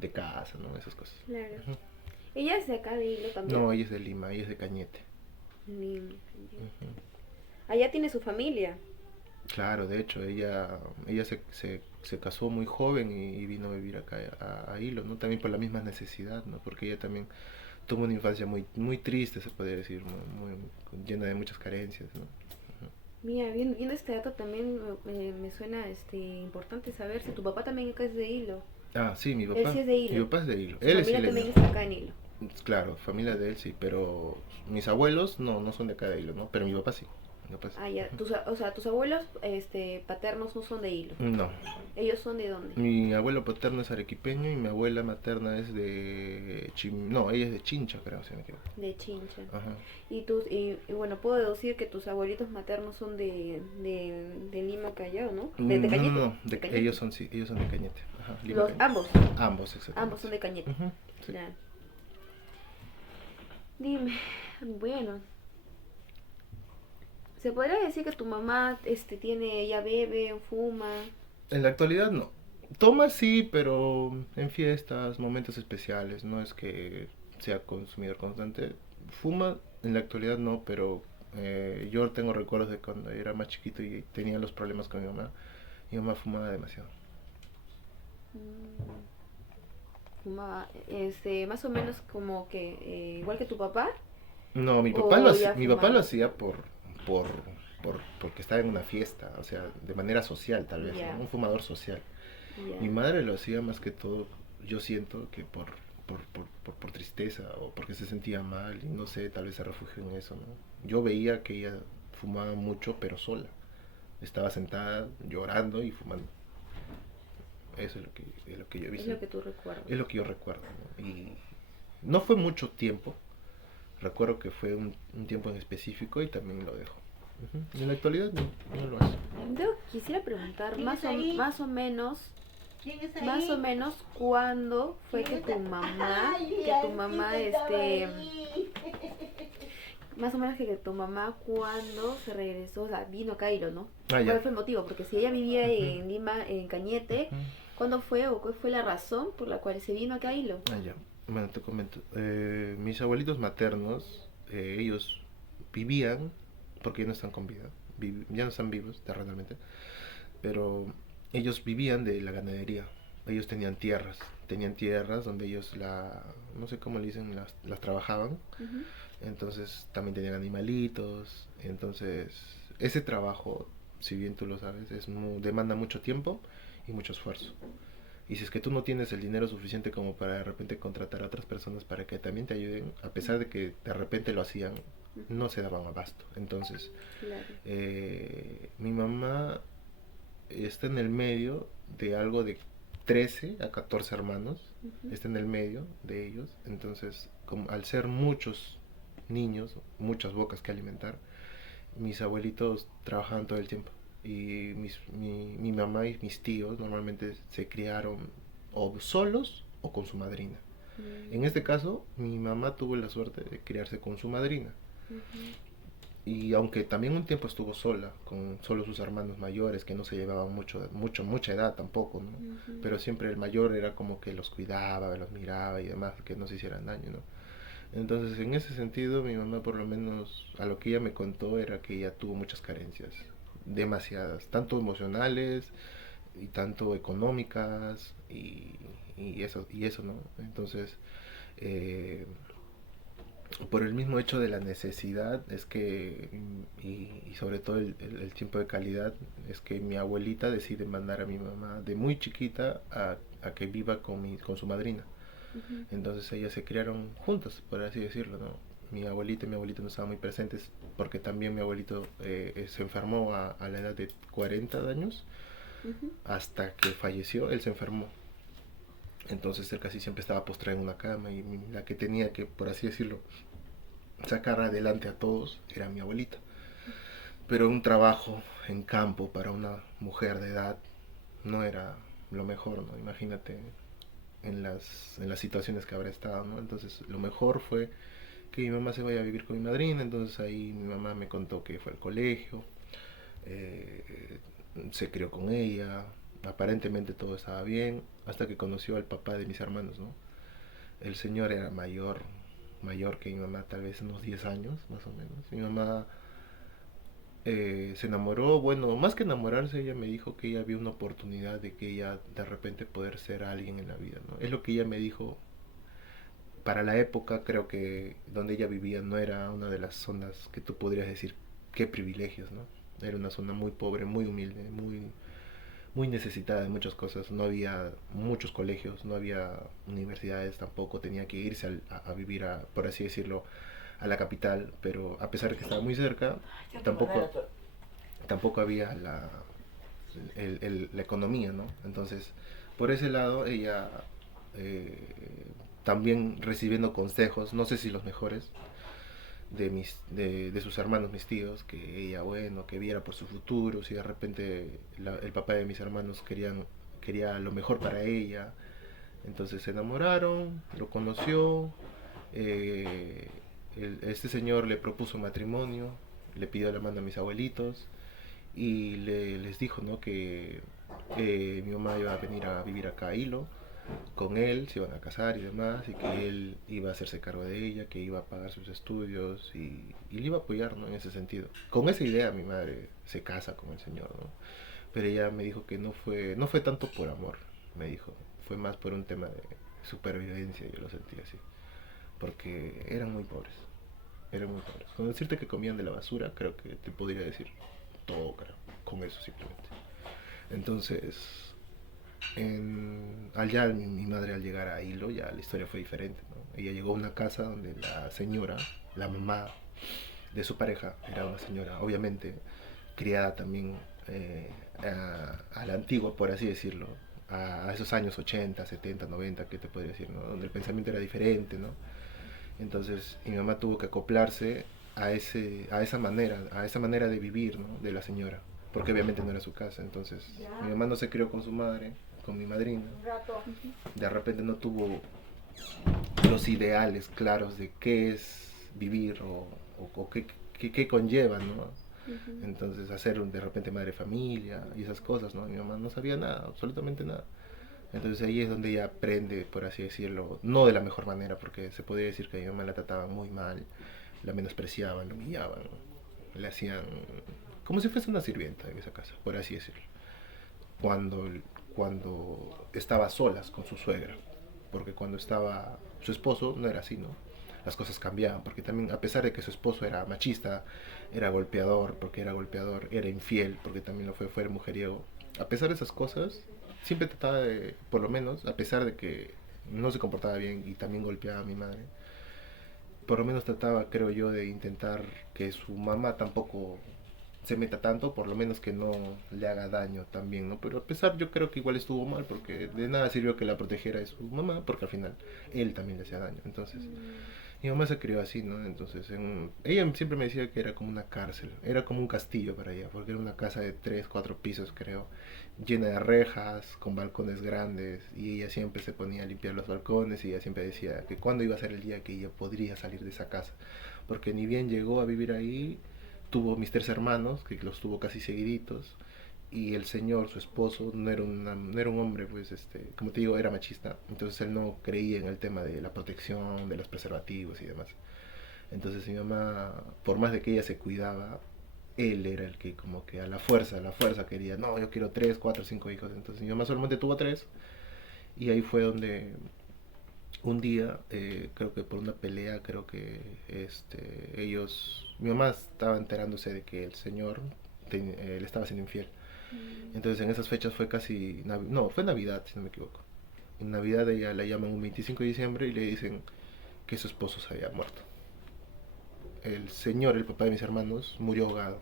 de casa, ¿no? Esas cosas. Claro. Ujú. ¿Ella es de acá de Hilo también? No, ella es de Lima, ella es de Cañete. Lima. Ujú. Allá tiene su familia. Claro, de hecho, ella se casó muy joven y vino a vivir acá a Hilo, ¿no? También por la misma necesidad, ¿no? Porque ella también tuvo una infancia muy, muy triste, se podría decir, llena de muchas carencias, ¿no? Ujú. Mira, viendo este dato también me suena importante saber si tu papá también acá es de Hilo. Ah, sí, mi Él papá. sí es de Hilo. Mi papá es de Hilo. Su Él es familia también isleño. está acá en Hilo. Claro, familia de él sí, pero mis abuelos no son de acá de Hilo, ¿no? Pero mi papá sí. Mi papá sí. Ah, ya. Ujú. O sea, tus abuelos paternos no son de Hilo. No, ¿Ellos son de dónde? mi abuelo paterno es arequipeño y mi abuela materna es no, ella es de Chincha, creo, si no me equivoco. De Chincha. Ajá. Y bueno, puedo deducir que tus abuelitos maternos son de Lima, Callao, ¿no? De Cañete. No, De Cañete. ellos son de Cañete. Ajá, Lima, Cañete. Ambos. Ambos, exactamente. Ambos son de Cañete. Ujú, sí. Claro. Dime, bueno, ¿se podría decir que tu mamá ella bebe o fuma? En la actualidad no. Toma sí, pero en fiestas, momentos especiales, no es que sea consumidor constante. Fuma en la actualidad no, pero yo tengo recuerdos de cuando era más chiquito y tenía los problemas con mi mamá. Mi mamá fumaba demasiado. Fumaba, más o menos como que igual que tu papá. No, mi papá lo hacía por, porque estaba en una fiesta, o sea, de manera social tal vez, Ya. ¿no? Un fumador social. Ya. Mi madre lo hacía más que todo, yo siento que por tristeza o porque se sentía mal y no sé, tal vez se refugió en eso, ¿no? Yo veía que ella fumaba mucho pero sola. Estaba sentada llorando y fumando. Eso es lo que yo he visto. Es lo que tú recuerdas. Es lo que yo recuerdo, ¿no? Y no fue mucho tiempo. Recuerdo que fue un tiempo en específico y también lo dejo. Y en la actualidad no lo hace. Yo quisiera preguntar más o menos ¿Quién es Más o ahí? menos, ¿cuándo fue que ¿Quién tu está? mamá, Ay, que tu mamá, Diancito estaba ahí. más o menos que tu mamá cuando se regresó, o sea, vino a Cairo, ¿no? Ah, ya. ¿Cuál fue el motivo? Porque si ella vivía Ujú, en Lima, en Cañete, ujú. ¿cuándo fue o cuál fue la razón por la cual se vino a Cairo? Ah, ya. Bueno, te comento. Mis abuelitos maternos, ellos vivían, porque ya no están con vida, ya no están vivos terrenalmente, pero ellos vivían de la ganadería. Ellos tenían tierras donde ellos no sé cómo le dicen, las trabajaban. Ujú. Entonces también tenían animalitos. Entonces ese trabajo, si bien tú lo sabes, demanda mucho tiempo y mucho esfuerzo. Y si es que tú no tienes el dinero suficiente como para de repente contratar a otras personas para que también te ayuden, a pesar de que de repente lo hacían, Ujú. no se daban abasto. Entonces, Claro. mi mamá está en el medio de algo de 13 a 14 hermanos, Ujú. está en el medio de ellos. Entonces, como, al ser muchos niños, muchas bocas que alimentar, mis abuelitos trabajaban todo el tiempo. Y mi mamá y mis tíos normalmente se criaron o solos o con su madrina. En este Mm. caso, mi mamá tuvo la suerte de criarse con su madrina. Ujú. Y aunque también un tiempo estuvo sola, con solo sus hermanos mayores, que no se llevaban mucha edad tampoco, ¿no? Ujú. Pero siempre el mayor era como que los cuidaba, los miraba y demás, que no se hicieran daño, ¿no? Entonces, en ese sentido, mi mamá, por lo menos, a lo que ella me contó, era que ella tuvo muchas carencias, demasiadas, tanto emocionales y tanto económicas y eso, ¿no? Entonces, eh, por el mismo hecho de la necesidad, es que, y sobre todo el tiempo de calidad, es que mi abuelita decide mandar a mi mamá de muy chiquita a que viva con su madrina. Ujú. Entonces ellas se criaron juntas, por así decirlo, ¿no? Mi abuelita y mi abuelito no estaban muy presentes porque también mi abuelito se enfermó a la edad de 40 años. Ujú. Hasta que falleció, él se enfermó. Entonces él casi siempre estaba postrado en una cama y la que tenía que, por así decirlo, sacar adelante a todos era mi abuelita. Pero un trabajo en campo para una mujer de edad no era lo mejor, ¿no? Imagínate en las situaciones que habrá estado, ¿no? Entonces lo mejor fue que mi mamá se vaya a vivir con mi madrina. Entonces ahí mi mamá me contó que fue al colegio, eh, se crió con ella, aparentemente todo estaba bien, hasta que conoció al papá de mis hermanos, ¿no? El señor era mayor que mi mamá, tal vez unos 10 años, más o menos. Mi mamá se enamoró, bueno, más que enamorarse, ella me dijo que ella vio una oportunidad de que ella de repente poder ser alguien en la vida, ¿no? Es lo que ella me dijo. Para la época, creo que donde ella vivía no era una de las zonas que tú podrías decir qué privilegios, ¿no? Era una zona muy pobre, muy humilde, muy necesitada de muchas cosas. No había muchos colegios, no había universidades tampoco. Tenía que irse a vivir, por así decirlo, a la capital. Pero a pesar de que estaba muy cerca, tampoco, tampoco había la economía, ¿no? Entonces, por ese lado, ella también recibiendo consejos, no sé si los mejores, de sus hermanos, mis tíos, que ella, bueno, que viera por su futuro, si de repente el papá de mis hermanos quería lo mejor para ella. Entonces se enamoraron, lo conoció, eh, este señor le propuso matrimonio, le pidió la mano a mis abuelitos y les dijo, ¿no? Que mi mamá iba a venir a vivir acá a Hilo con él, se iban a casar y demás, y que él iba a hacerse cargo de ella, que iba a pagar sus estudios y le iba a apoyar, ¿no? En ese sentido. Con esa idea mi madre se casa con el señor, ¿no? Pero ella me dijo que no fue tanto por amor, me dijo, fue más por un tema de supervivencia, yo lo sentí así, porque eran muy pobres. Con decirte que comían de la basura, creo que te podría decir todo, creo, con eso simplemente. Entonces, allá mi madre al llegar a Hilo ya la historia fue diferente, ¿no? Ella llegó a una casa donde la señora, la mamá de su pareja, era una señora obviamente criada también a la antigua, por así decirlo, a esos años 80 70 90 que te podría decir, ¿no? Donde el pensamiento era diferente, ¿no? Entonces mi mamá tuvo que acoplarse a esa manera de vivir, ¿no? De la señora, porque obviamente no era su casa. Entonces mi mamá no se crió con su madre, con mi madrina, de repente no tuvo los ideales claros de qué es vivir o qué conlleva, ¿no? Ujú. Entonces hacer de repente madre familia y esas cosas, ¿no? Mi mamá no sabía nada, absolutamente nada. Entonces ahí es donde ella aprende, por así decirlo, no de la mejor manera, porque se podría decir que a mi mamá la trataban muy mal, la menospreciaban, la humillaban, ¿no? Le hacían como si fuese una sirvienta en esa casa, por así decirlo. Cuando, cuando estaba a solas con su suegra, porque cuando estaba su esposo no era así, ¿no? Las cosas cambiaban, porque también a pesar de que su esposo era machista, era golpeador, porque era golpeador, era infiel, porque también lo fue mujeriego, a pesar de esas cosas, siempre trataba de, por lo menos, a pesar de que no se comportaba bien y también golpeaba a mi madre, por lo menos trataba, creo yo, de intentar que su mamá tampoco se meta tanto, por lo menos que no le haga daño también, ¿no? Pero a pesar, yo creo que igual estuvo mal, porque de nada sirvió que la protegiera de su mamá, porque al final él también le hacía daño. Entonces, mi mamá se crió así, ¿no? Entonces, ella siempre me decía que era como una cárcel, era como un castillo para ella, porque era una casa de 3, 4 pisos, creo, llena de rejas, con balcones grandes, y ella siempre se ponía a limpiar los balcones, y ella siempre decía que cuándo iba a ser el día que ella podría salir de esa casa, porque ni bien llegó a vivir ahí, tuvo mis 3 hermanos, que los tuvo casi seguiditos, y el señor, su esposo, no era un hombre, pues, como te digo, era machista, entonces él no creía en el tema de la protección, de los preservativos y demás. Entonces mi mamá, por más de que ella se cuidaba, él era el que como que a la fuerza quería, no, yo quiero 3, 4, 5 hijos. Entonces mi mamá solamente tuvo 3, y ahí fue donde un día, creo que por una pelea, creo que mi mamá estaba enterándose de que el señor le estaba siendo infiel. Entonces en esas fechas fue casi, no, fue Navidad, si no me equivoco. En Navidad ella la llaman un 25 de diciembre y le dicen que su esposo se había muerto. El señor, el papá de mis hermanos, murió ahogado.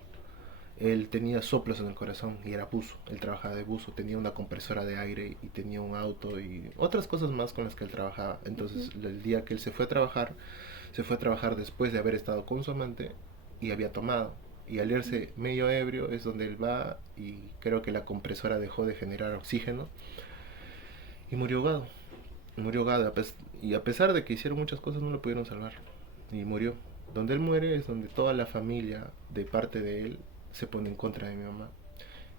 Él tenía soplos en el corazón y era buzo. Él trabajaba de buzo, tenía una compresora de aire y tenía un auto y otras cosas más con las que él trabajaba. Entonces, el día que él se fue a trabajar después de haber estado con su amante y había tomado. Y al irse medio ebrio es donde él va y creo que la compresora dejó de generar oxígeno y murió ahogado. Murió ahogado y a pesar de que hicieron muchas cosas no lo pudieron salvar. Y murió. Donde él muere es donde toda la familia de parte de él se pone en contra de mi mamá.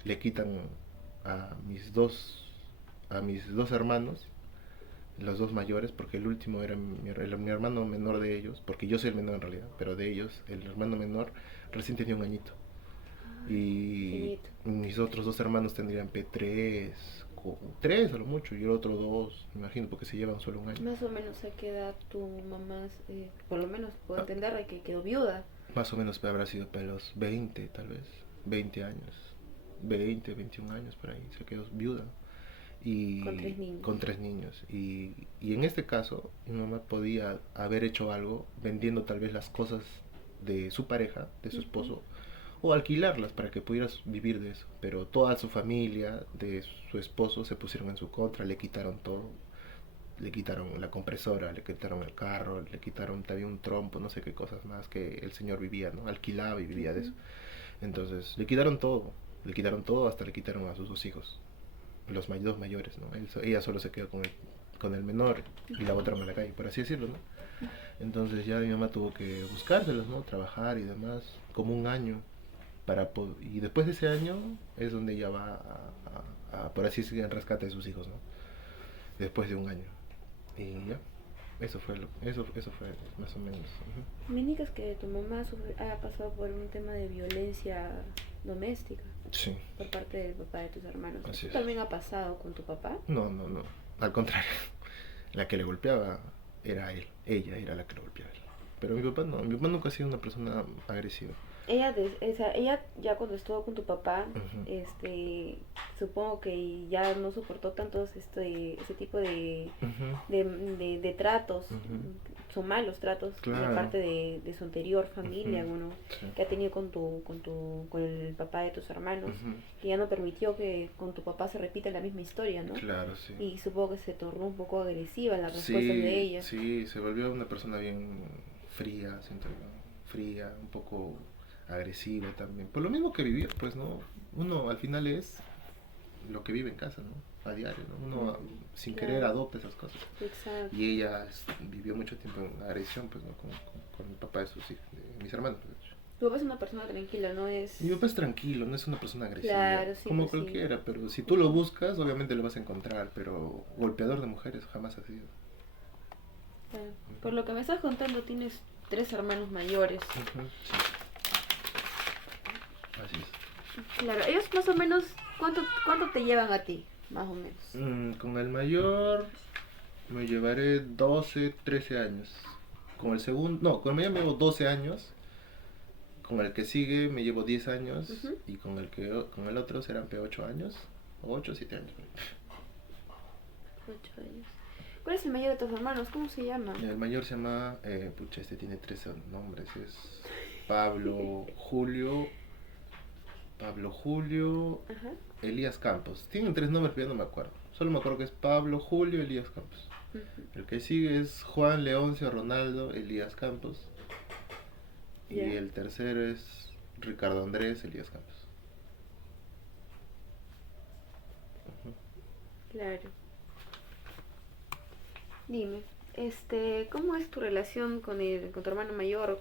Le quitan a mis dos hermanos, los dos mayores, porque el último era mi hermano menor de ellos, porque yo soy el menor en realidad, pero de ellos, el hermano menor recién tenía un añito. Y Pequeñito. mis otros 2 hermanos tendrían P3, 3 a lo mucho, y el otro 2, me imagino, porque se llevan solo un año. Más o menos a qué edad tu mamá, por lo menos puedo entender de que quedó viuda. Más o menos habrá sido para los 20, tal vez, 20 años, 20, 21 años por ahí, se quedó viuda Con y 3 niños. con 3 niños. Y en este caso, mi mamá podía haber hecho algo vendiendo tal vez las cosas de su pareja, de su esposo, o alquilarlas para que pudieras vivir de eso. Pero toda su familia de su esposo se pusieron en su contra, le quitaron todo. Le quitaron la compresora, le quitaron el carro, le quitaron también un trompo, no sé qué cosas más que el señor vivía, ¿no? Alquilaba y vivía de eso. Entonces, le quitaron todo, hasta le quitaron a sus 2 hijos, los 2 mayores, ¿no? Ella solo se quedó con el menor y la otra mala calle, por así decirlo, ¿no? Entonces ya mi mamá tuvo que buscárselos, ¿no? Trabajar y demás, como un año, y después de ese año es donde ella va por así decirlo, en rescate de sus hijos, ¿no? Después de un año. Y ya, eso fue más o menos. Ujú. Me indicas que tu mamá ha pasado por un tema de violencia doméstica Sí, por parte del papá de tus hermanos. así ¿Eso es. también ha pasado con tu papá? No, no, no. Al contrario, la que le golpeaba era él. Ella era la que le golpeaba a él. Pero mi papá no. Mi papá nunca ha sido una persona agresiva. Ella ya cuando estuvo con tu papá, Ujú, supongo que ya no soportó tantos ese tipo ujú, de tratos, ujú. son malos tratos de Claro. parte de su anterior familia, Ujú, bueno, sí. que ha tenido con el papá de tus hermanos, Ujú, que ya no permitió que con tu papá se repita la misma historia, ¿no? claro, sí. Y supongo que se tornó un poco agresiva en las respuestas de Sí, ella. sí, se volvió una persona bien fría, siento yo. Fría, un poco agresiva también. Por lo mismo que vivía, pues, ¿no? Uno al final es lo que vive en casa, ¿no? A diario, ¿no? Uno sin Claro. querer adopta esas cosas. Exacto. Y ella vivió mucho tiempo en agresión, pues, ¿no? Con el papá de sus hijos, de mis hermanos, de hecho. Tu papá es una persona tranquila, no es... Mi papá es tranquilo, no es una persona agresiva, Claro, sí, como pues sí. cualquiera, pero si tú lo buscas, obviamente lo vas a encontrar, pero golpeador de mujeres jamás ha sido. Claro. Por lo que me estás contando, tienes 3 hermanos mayores. Ujú, sí. Así es. Claro, ellos más o menos, ¿cuánto te llevan a ti? Más o menos. Con el mayor me llevaré 12, 13 años. Con el segundo, no, con el mayor me llevo 12 años. Con el que sigue me llevo 10 años. Ujú. Y con el otro serán 8 años. 8 o 7 años. 8 años. ¿Cuál es el mayor de tus hermanos? ¿Cómo se llama? El mayor se llama, pucha, este tiene 13 nombres. Es Pablo Julio. Pablo Julio Ajá. Elías Campos. Tienen 3 nombres, pero ya no me acuerdo. Solo me acuerdo que es Pablo Julio Elías Campos. Ujú. El que sigue es Juan Leoncio Ronaldo Elías Campos. Y Ya. el tercero es Ricardo Andrés Elías Campos. Ujú. Claro. Dime, ¿cómo es tu relación con tu hermano mayor o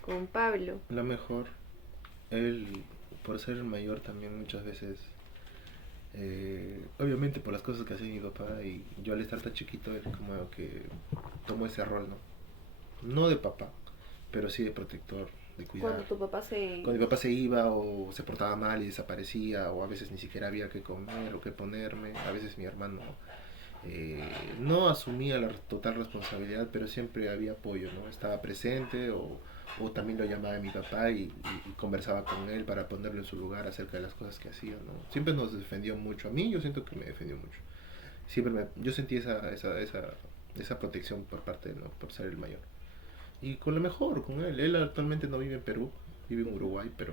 con Pablo? La mejor, él, por ser el mayor también muchas veces, obviamente por las cosas que hacía mi papá y yo al estar tan chiquito, él como que tomó ese rol, ¿no? No de papá, pero sí de protector, de Cuando cuidar. tu papá se... Cuando mi papá se iba o se portaba mal y desaparecía, o a veces ni siquiera había que comer o que ponerme, a veces mi hermano no asumía la total responsabilidad, pero siempre había apoyo, ¿no? Estaba presente o también lo llamaba a mi papá y conversaba con él para ponerlo en su lugar acerca de las cosas que hacía, ¿no? Siempre nos defendió mucho. A mí yo siento que me defendió mucho. Yo sentí esa protección por parte de él, ¿no? Por ser el mayor. Y con lo mejor, con él. Él actualmente no vive en Perú, vive en Uruguay, pero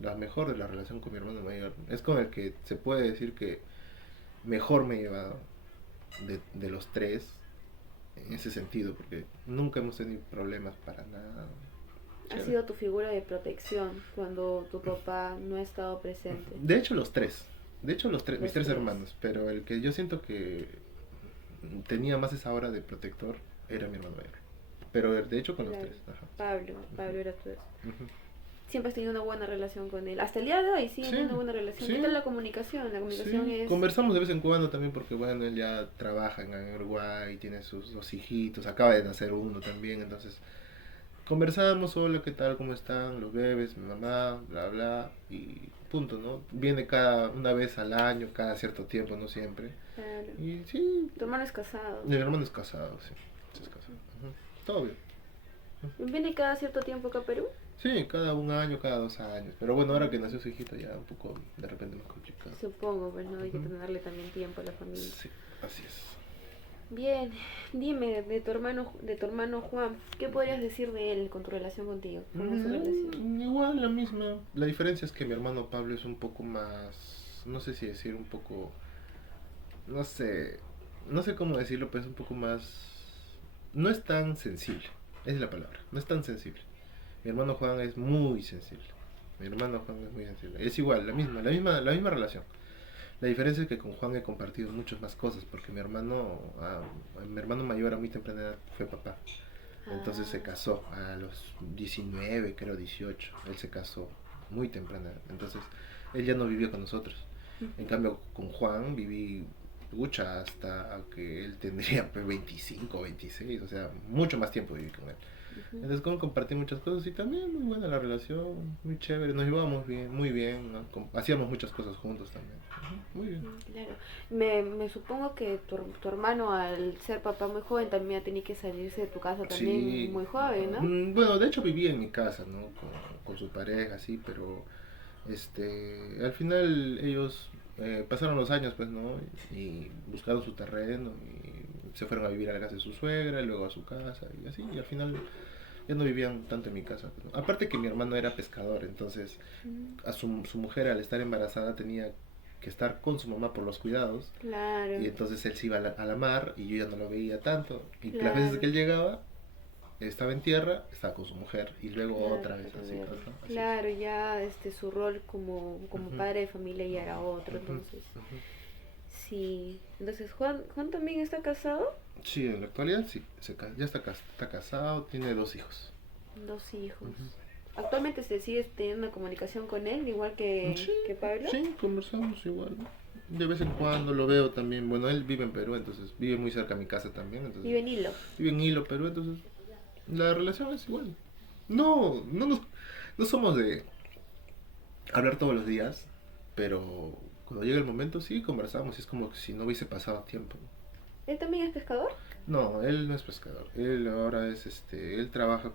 la mejor de la relación con mi hermano mayor es con el que se puede decir que mejor me he llevado de los tres en ese sentido, porque nunca hemos tenido problemas para nada. Ha Chévere. sido tu figura de protección cuando tu papá no ha estado presente. De hecho, los tres. De hecho, los tres, mis Los tres tres. hermanos. Pero el que yo siento que tenía más esa hora de protector era mi hermano mayor. Pero de hecho con los Claro. tres. Ajá. Pablo era tu eso. Ujú. Siempre has tenido una buena relación con él. Hasta el día de hoy sigue Sí, teniendo una buena relación. sí. ¿Qué tal la comunicación? La comunicación Sí, es... conversamos de vez en cuando también porque bueno, él ya trabaja en Uruguay, tiene sus 2 hijitos, acaba de nacer uno también, entonces conversamos, hola, ¿qué tal? ¿Cómo están? Los bebés, mi mamá, bla, bla, y punto, ¿no? Viene una vez al año, cada cierto tiempo, no siempre. Claro. Y sí, Tu hermano es casado. mi hermano es casado, sí, sí es casado. Ujú. Todo bien. ¿Viene cada cierto tiempo acá a Perú? Sí, cada 1 año, cada 2 años. Pero bueno, ahora que nació su hijito ya un poco de repente más complicado. Supongo, pues no hay que Ujú. tenerle también tiempo a la familia. Sí, así es. Bien, dime de tu hermano Juan, ¿qué podrías decir de él con tu relación contigo? ¿Cómo es su relación? Igual la misma. La diferencia es que mi hermano Pablo es un poco más, no sé si decir un poco, no sé, no sé cómo decirlo, pero es un poco más, no es tan sensible, esa es la palabra, no es tan sensible. Mi hermano Juan es muy sensible. Mi hermano Juan es muy sensible. Es igual, la misma relación. La diferencia es que con Juan he compartido muchas más cosas, porque mi hermano mayor a muy temprana edad fue papá. Entonces se casó a los 19, creo 18. Él se casó muy temprana. Entonces él ya no vivió con nosotros. En cambio con Juan viví mucha hasta que él tendría 25, 26. O sea, mucho más tiempo viví con él. Entonces compartí muchas cosas y también muy buena la relación, muy chévere. Nos llevábamos bien, muy bien, ¿no? Hacíamos muchas cosas juntos también. Muy bien. Claro, me supongo que tu hermano al ser papá muy joven también ha tenido que salirse de tu casa también Sí. muy joven, ¿no? Bueno, de hecho vivía en mi casa, ¿no? Con su pareja, sí, pero al final ellos pasaron los años, pues, ¿no? Y buscaron su terreno y se fueron a vivir a la casa de su suegra y luego a su casa y así, y al final ya no vivían tanto en mi casa, pues, ¿no? Aparte que mi hermano era pescador, entonces su mujer al estar embarazada tenía que estar con su mamá por los cuidados. Claro. Y entonces él se iba a la mar y yo ya no lo veía tanto. Y las Claro. veces que él llegaba, estaba en tierra, estaba con su mujer y luego Claro, otra vez pero así. ver. Ajá, así es. Claro, ya su rol como Ujú, padre de familia ya era otro, ujú, entonces. ujú. Sí. Entonces, Juan también está casado, Sí, en la actualidad sí, ya está casado, tiene 2 hijos. dos hijos. Ujú. Actualmente se sigue teniendo una comunicación con él, igual Sí, que Pablo. sí, conversamos igual, ¿no? De vez en cuando lo veo también. Bueno, él vive en Perú, entonces vive muy cerca de mi casa también. Entonces Vive en Hilo. vive en Hilo, Perú, entonces la relación es igual. No, no somos de hablar todos los días, pero cuando llega el momento sí conversamos y es como si no hubiese pasado tiempo. ¿Él también es pescador? No, él no es pescador. Él ahora él trabaja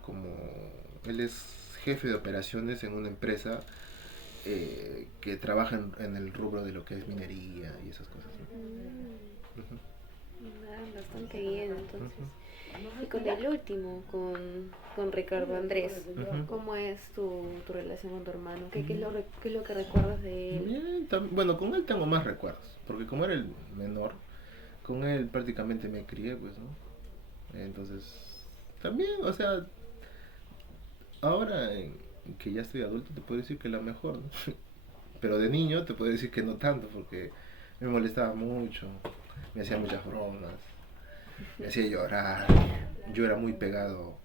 él es jefe de operaciones en una empresa que trabaja en el rubro de lo que es minería y esas cosas, Mm, ¿no? Ujú, bastante bien, entonces. ujú, Y con el último, con Ricardo Andrés, ujú. ¿cómo es tu relación con tu hermano? ¿Qué es lo que recuerdas de él? Bien, bueno, con él tengo más recuerdos, porque como era el menor, con él prácticamente me crié, pues, ¿no? Entonces, también, o sea, ahora que ya estoy adulto te puedo decir que la mejor, ¿no? Pero de niño te puedo decir que no tanto, porque me molestaba mucho, me hacía muchas bromas, me hacía llorar. Yo era muy pegado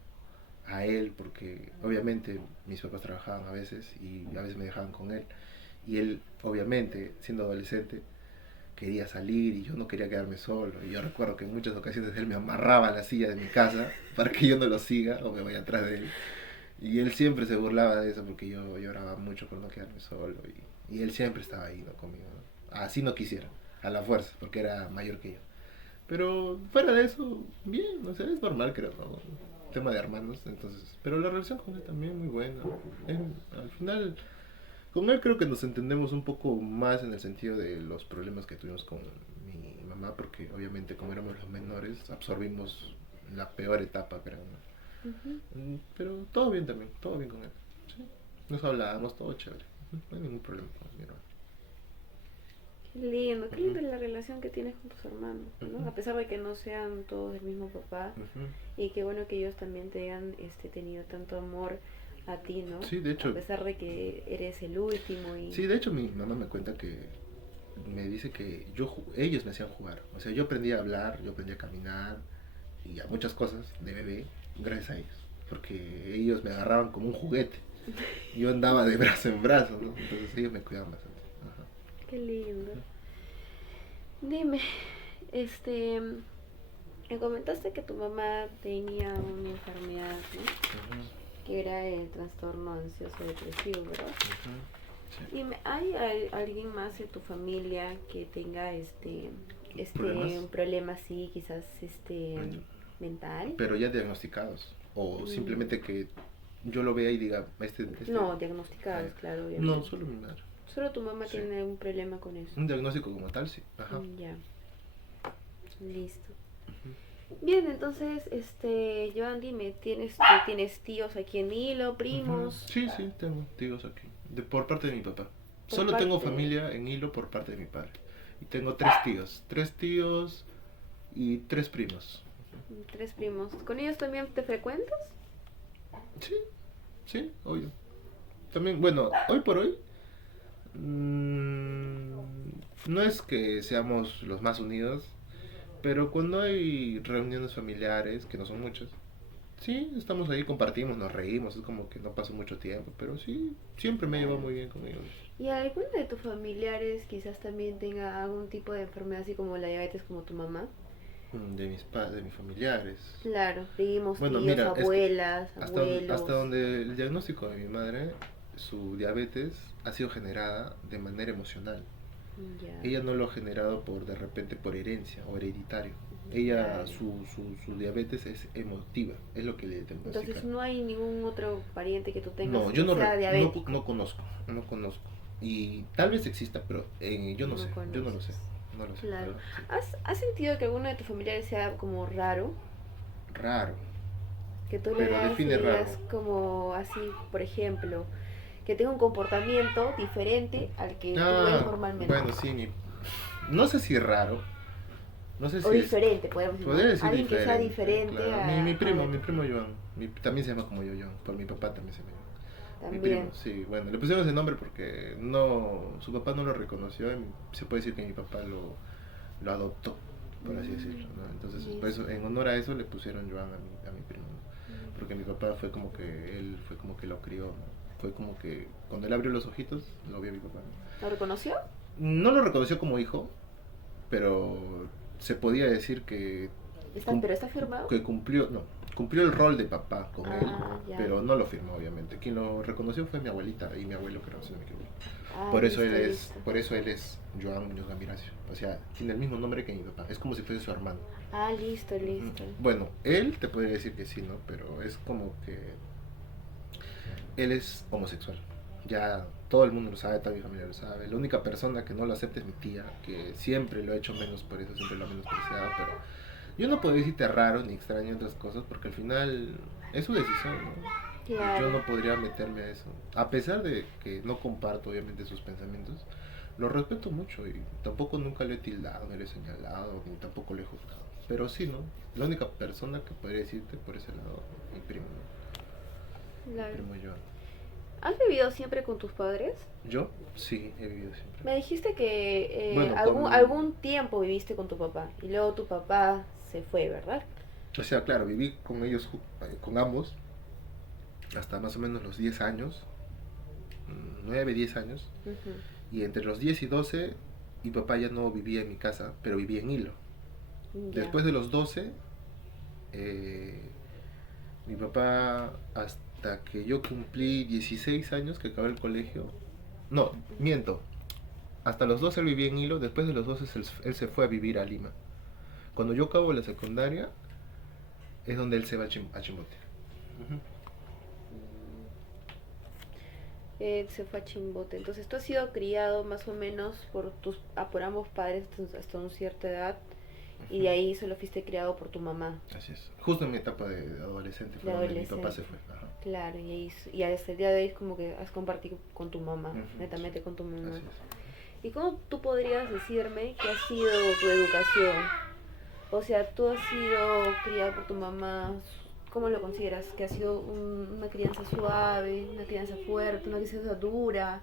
a él porque obviamente mis papás trabajaban a veces y a veces me dejaban con él. Y él, obviamente, siendo adolescente, quería salir y yo no quería quedarme solo. Y yo recuerdo que en muchas ocasiones él me amarraba a la silla de mi casa para que yo no lo siga o me vaya atrás de él. Y él siempre se burlaba de eso porque yo lloraba mucho por no quedarme solo. Y él siempre estaba ahí, ¿no? Conmigo, ¿no? Así no quisiera, a la fuerza, porque era mayor que yo. Pero fuera de eso, bien, o sea, es normal, creo, ¿no? Tema de hermanos, entonces. Pero la relación con él también muy buena. Al final, con él creo que nos entendemos un poco más en el sentido de los problemas que tuvimos con mi mamá, porque obviamente como éramos los menores, absorbimos la peor etapa, creo, ¿no? Ujú. Pero todo bien también, todo bien con él. Sí. Nos hablábamos, todo chévere. No hay ningún problema con mi hermano. Qué Ujú, linda la relación que tienes con tus hermanos, ujú, ¿no? A pesar de que no sean todos del mismo papá, ujú. y qué bueno que ellos también te hayan tenido tanto amor a ti, ¿no? Sí, de A hecho, pesar de que eres el último y... sí, de hecho mi mamá me cuenta que me dice que ellos me hacían jugar. O sea, yo aprendí a hablar, yo aprendí a caminar y a muchas cosas de bebé gracias a ellos. Porque ellos me agarraban como un juguete. Yo andaba de brazo en brazo, ¿no? Entonces ellos me cuidaban bastante. Ajá. Qué lindo. Dime, este, me comentaste que tu mamá tenía una enfermedad, ¿no? Ujú, Que era el trastorno ansioso depresivo, ¿verdad? ujú, sí. Dime, ¿hay alguien más de tu familia que tenga ¿Problemas? un problema así, quizás Mm, mental? pero ya diagnosticados. O Mm, simplemente que yo lo vea y diga, no, diagnosticados, claro, no, obviamente. solo mi madre. Solo tu mamá Sí. tiene un problema con eso. Un diagnóstico como tal, sí. Ajá. Ya, listo. Ujú. Bien, entonces, Joan, dime, ¿tienes tíos aquí en Hilo, Ujú. primos? Sí, sí, tengo tíos aquí. Por parte de mi papá. Por Solo tengo parte, familia en Hilo por parte de mi padre. Y tengo 3 tíos. 3 tíos y 3 primos. tres primos. ¿Con ellos también te frecuentas? Sí, sí, obvio. También, bueno, hoy por hoy, mm, no es que seamos los más unidos, pero cuando hay reuniones familiares, que no son muchas, sí, estamos ahí, compartimos, nos reímos, es como que no pasó mucho tiempo, pero sí, siempre me llevo muy bien con ellos. ¿Y alguno de tus familiares quizás también tenga algún tipo de enfermedad así como la diabetes como tu mamá? De mis familiares. Claro, primos, Bueno, tíos, mira, es que abuelas, hasta abuelos. donde el diagnóstico de mi madre, su diabetes ha sido generada de manera emocional. Ya, Ella no lo ha generado de repente por herencia o hereditario. Ella, claro. su diabetes es emotiva, es lo que le Entonces diagnosticaron. no hay ningún otro pariente que tú tengas No, yo que sea diabético. no conozco, no conozco. Y tal vez exista, pero yo no No sé, yo no lo sé, conoces. no lo sé. Claro. Ajá, sí. ¿Has sentido que alguno de tus familiares sea como raro? Raro, Que tú le pero veas y define raro. digas como así, por ejemplo, que tenga un comportamiento diferente al que tú ves Ah, normalmente. bueno, sí, no sé si raro, No sé O si diferente, podemos decir, podría ¿no? decir Alguien que sea diferente, diferente claro. a... Mi a primo, la- mi primo Joan, también se llama como yo, Joan, por mi papá también se llama Joan. Mi primo, También. sí, bueno, le pusimos el nombre porque no, su papá no lo reconoció, y se puede decir que mi papá lo adoptó, por así decirlo, ¿no? Entonces, por Listo. eso, en honor a eso le pusieron Joan a mi primo, ¿no? Porque mi papá fue como que, él fue como que lo crió, ¿no? Fue como que, cuando él abrió los ojitos, lo vio mi papá, ¿no? ¿Lo reconoció? No lo reconoció como hijo, pero se podía decir cum- ¿Pero está firmado? que cumplió, no, cumplió el rol de papá con él, Ah, ya. pero no lo firmó obviamente. Quien lo reconoció fue mi abuelita y mi abuelo, creo, si no me equivoco. Ah, Por eso listo, él es, listo. por eso él es Joan Muñoz Gambiracio. O sea, tiene el mismo nombre que mi papá. Es como si fuese su hermano. Ah, listo, listo. Bueno, él te podría decir que sí, ¿no? Pero es como que él es homosexual. Ya todo el mundo lo sabe, toda mi familia lo sabe. La única persona que no lo acepta es mi tía, que siempre lo ha hecho menos por eso, siempre lo ha menospreciado, pero yo no puedo decirte raro ni extraño otras cosas porque al final es su decisión, ¿no? Claro. Yo no podría meterme a eso. A pesar de que no comparto obviamente sus pensamientos, lo respeto mucho y tampoco nunca le he tildado, ni le he señalado, ni tampoco le he juzgado. Pero sí, ¿no? La única persona que podría decirte por ese lado, mi primo, ¿no? Claro. Mi primo yo. ¿Has vivido siempre con tus padres? ¿Yo? Sí, he vivido siempre. Me dijiste que Bueno, algún tiempo viviste con tu papá y luego tu papá se fue, ¿verdad? O sea, claro, viví con ellos, con ambos, hasta más o menos los 10 años, 9 10 años, Ujú. y entre los 10 y 12 mi papá ya no vivía en mi casa, pero vivía en Hilo. Ya. Después de los 12, eh, mi papá, hasta que yo cumplí 16 años, que acabé el colegio, no, miento, hasta los 12 él vivía en Hilo, después de los 12 él se fue a vivir a Lima. Cuando yo acabo la secundaria, es donde él se va a Chimbote. Ujú. Se fue a Chimbote. Entonces tú has sido criado más o menos por ambos padres hasta una cierta edad y de ahí solo fuiste criado por tu mamá. Así es. Justo en mi etapa de adolescente fue De donde mi papá se adolescente. fue. Ajá. Claro, y hasta el día de hoy es como que has compartido con tu mamá, Ujú. netamente con tu mamá. Así es. ¿Y cómo tú podrías decirme que ha sido tu educación? O sea, tú has sido criado por tu mamá, ¿cómo lo consideras? ¿Que ha sido una crianza suave, una crianza fuerte, una crianza dura?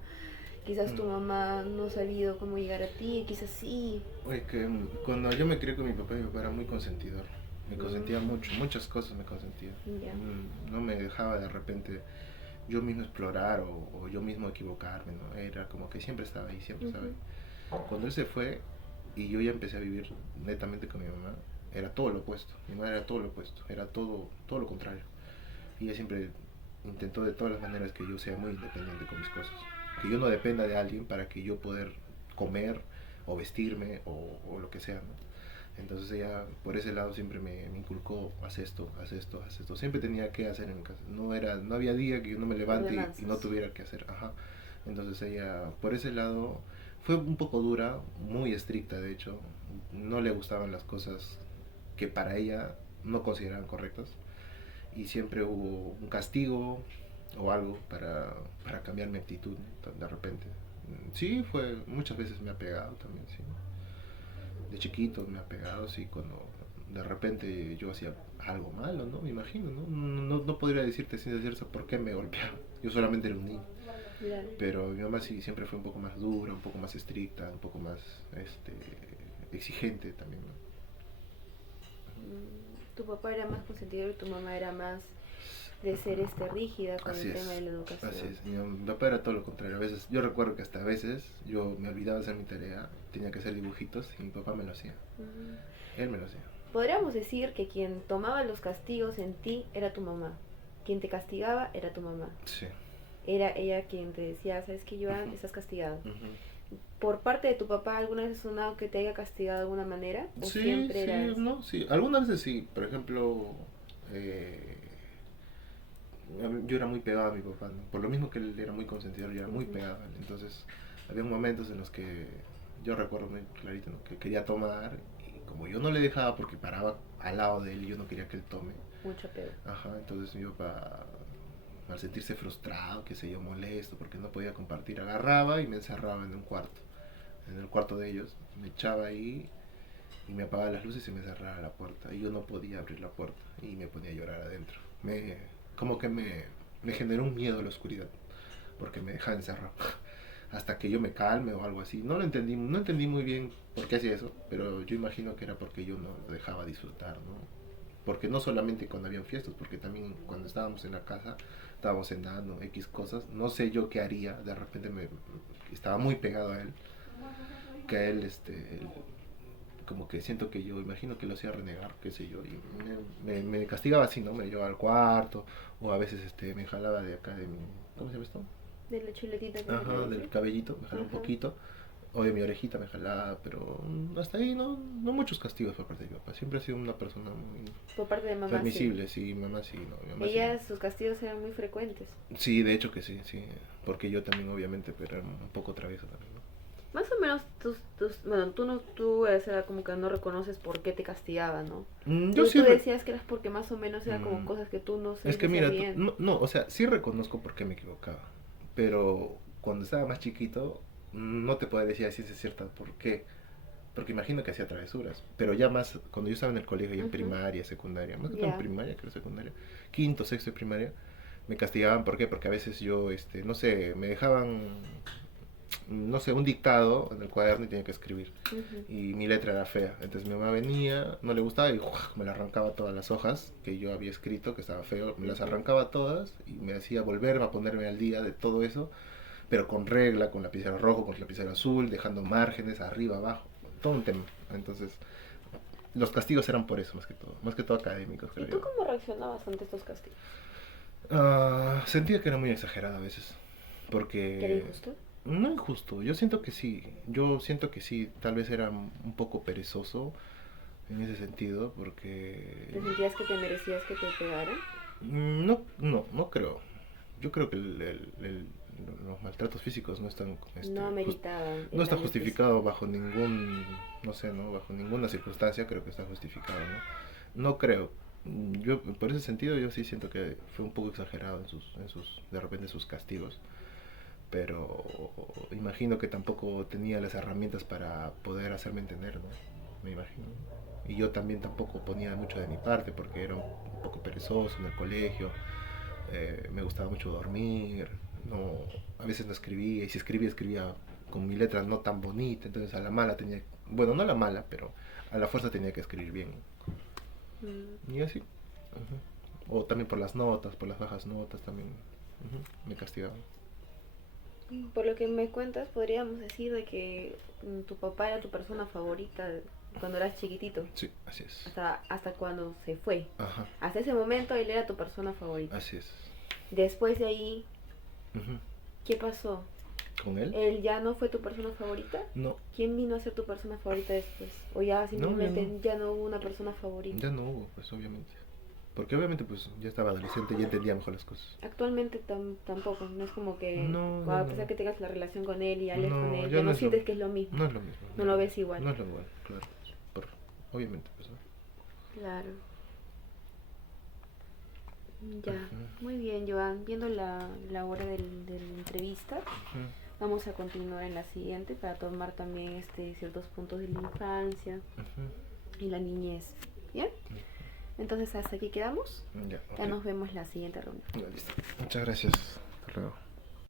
Quizás tu mamá no ha sabido cómo llegar a ti, quizás sí. Oye, que cuando yo me crié con mi papá era muy consentidor. Me consentía mucho, muchas cosas me consentía. Ya. No me dejaba de repente yo mismo explorar o yo mismo equivocarme, ¿no? Era como que siempre estaba ahí, siempre estaba ahí. Cuando él se fue y yo ya empecé a vivir netamente con mi mamá, era todo lo opuesto. Mi mamá era todo lo opuesto, era todo lo contrario. Y ella siempre intentó de todas las maneras que yo sea muy independiente con mis cosas. Que yo no dependa de alguien para que yo poder comer o vestirme o lo que sea, ¿no? Entonces ella por ese lado siempre me inculcó, haz esto, haz esto, haz esto. Siempre tenía que hacer en mi casa. No había día que yo no me levante y no tuviera que hacer. Ajá. Entonces ella por ese lado fue un poco dura, muy estricta de hecho. No le gustaban las cosas que para ella no consideraban correctas. Y siempre hubo un castigo o algo para cambiar mi actitud de repente. Sí, muchas veces me ha pegado también, sí. De chiquito me ha pegado, sí, cuando de repente yo hacía algo malo, ¿no? Me imagino, ¿no? No podría decirte sin decir por qué me golpeaba. Yo solamente era un niño. Claro. Pero mi mamá sí siempre fue un poco más dura, un poco más estricta, un poco más exigente también, ¿no? Tu papá era más consentidor y tu mamá era más de ser rígida con Así el tema es, de la educación. así es. Mi papá era todo lo contrario. A veces, yo recuerdo que hasta a veces yo me olvidaba hacer mi tarea, tenía que hacer dibujitos y mi papá me lo hacía. Él me lo hacía. Podríamos decir que quien tomaba los castigos en ti era tu mamá. Quien te castigaba era tu mamá. Sí. Era ella quien te decía, ¿sabes qué, Joan? Estás castigado. Ujú. ¿Por parte de tu papá alguna vez has sonado que te haya castigado de alguna manera? ¿O Sí, siempre sí, eras...? no, sí. Algunas veces sí. Por ejemplo, eh, yo era muy pegado a mi papá, ¿no? Por lo mismo que él era muy consentidor, yo era muy pegado a él. Entonces, había momentos en los que yo recuerdo muy clarito, ¿no? Que quería tomar y como yo no le dejaba porque paraba al lado de él y yo no quería que él tome. Mucho peor. Ajá, entonces mi papá, al sentirse frustrado, qué sé yo, molesto porque no podía compartir, agarraba y me encerraba en un cuarto, en el cuarto de ellos, me echaba ahí y me apagaba las luces y me cerraba la puerta. Y yo no podía abrir la puerta y me ponía a llorar adentro. Como que me generó un miedo a la oscuridad, porque me dejaba encerrado. Hasta que yo me calme o algo así. No entendí muy bien por qué hacía eso, pero yo imagino que era porque yo no lo dejaba disfrutar, ¿no? Porque no solamente cuando habían fiestas, porque también cuando estábamos en la casa, estábamos cenando, X cosas, no sé yo qué haría, de repente estaba muy pegado a él, que a él, como que siento que yo, imagino que lo hacía renegar, qué sé yo, y me castigaba así, ¿no? Me llevaba al cuarto, o a veces me jalaba de acá de mi, ¿cómo se llama esto? De la chuletita que se Ajá, le del dice. cabellito, me jalaba un Ajá. poquito, o de mi orejita me jalaba, pero hasta ahí no muchos castigos por parte de mi papá, siempre ha sido una persona muy Por parte de mamá, sí. permisible, sí, mamá sí, no, mi mamá sí. Ella, sus castigos eran muy frecuentes. Sí, de hecho que sí, sí, porque yo también obviamente, pero era un poco travieso también, ¿no? Más o menos bueno, tú no, tú era como que no reconoces por qué te castigaba, ¿no? Yo Tú sí, decías que eras porque más o menos era como mm, cosas que tú no es sabías que hacer mira, bien. no, o sea, sí reconozco por qué me equivocaba, pero cuando estaba más chiquito, no te puedo decir así es cierta por qué, porque imagino que hacía travesuras, pero ya más, cuando yo estaba en el colegio, ya en Ujú. primaria, secundaria, más que todo en Ya. primaria, creo secundaria, quinto, sexto de primaria, me castigaban, ¿por qué? Porque a veces yo, no sé, me dejaban, no sé, un dictado en el cuaderno y tenía que escribir. Ujú. Y mi letra era fea. Entonces mi mamá venía, no le gustaba y me le arrancaba todas las hojas que yo había escrito, que estaba feo, me las Ujú. arrancaba todas y me hacía volverme a ponerme al día de todo eso, pero con regla, con lapicero rojo, con lapicero azul, dejando márgenes arriba, abajo, todo un tema. Entonces los castigos eran por eso más que todo académicos, ¿Y creo tú yo. cómo reaccionabas ante estos castigos? Sentía que era muy exagerado a veces, ¿Que era porque injusto? no injusto, yo siento que sí, tal vez era un poco perezoso en ese sentido, ¿Te porque sentías que te merecías que te pegaran? no creo. Yo creo que los maltratos físicos no están, No meritaban no el está daño físico. justificado bajo ningún, no sé, no, bajo ninguna circunstancia creo que está justificado, ¿no? No creo. Yo, por ese sentido, yo sí siento que fue un poco exagerado de repente sus castigos, pero imagino que tampoco tenía las herramientas para poder hacerme entender, ¿no? Me imagino. Y yo también tampoco ponía mucho de mi parte porque era un poco perezoso en el colegio, me gustaba mucho dormir, no, a veces no escribía, y si escribía, escribía con mi letra no tan bonita, entonces a la mala tenía, bueno, no a la mala, pero a la fuerza tenía que escribir bien. Mm. Y así. Uh-huh. O también por las notas, por las bajas notas también me castigaban. Por lo que me cuentas, podríamos decir de que tu papá era tu persona favorita cuando eras chiquitito, Sí, así es. hasta cuando se fue. Ajá, Hasta ese momento él era tu persona favorita. así es. Después de ahí, Uh-huh. ¿qué pasó? ¿Con él? ¿Él ya no fue tu persona favorita? No, ¿Quién vino a ser tu persona favorita después? ¿O ya no, ya simplemente no. ya no hubo una persona favorita? Ya no hubo, pues obviamente. Porque obviamente pues ya estaba adolescente y ya entendía mejor las cosas. Actualmente tampoco, no es como que No, ya a no. pesar que tengas la relación con él y hables con No, él, ya ya no no es lo, sientes que es lo mismo, no es lo mismo. no lo ves igual. No es lo igual, claro. Por, obviamente, pues, ¿no? Claro. Ya, Ujú, muy bien, Joan. Viendo la hora de la entrevista, ujú, vamos a continuar en la siguiente para tomar también ciertos puntos de la infancia ujú. y la niñez. ¿Bien? Entonces hasta aquí quedamos. Ya, Ya ok. nos vemos la siguiente reunión. Ya, listo. Muchas gracias. Hasta luego.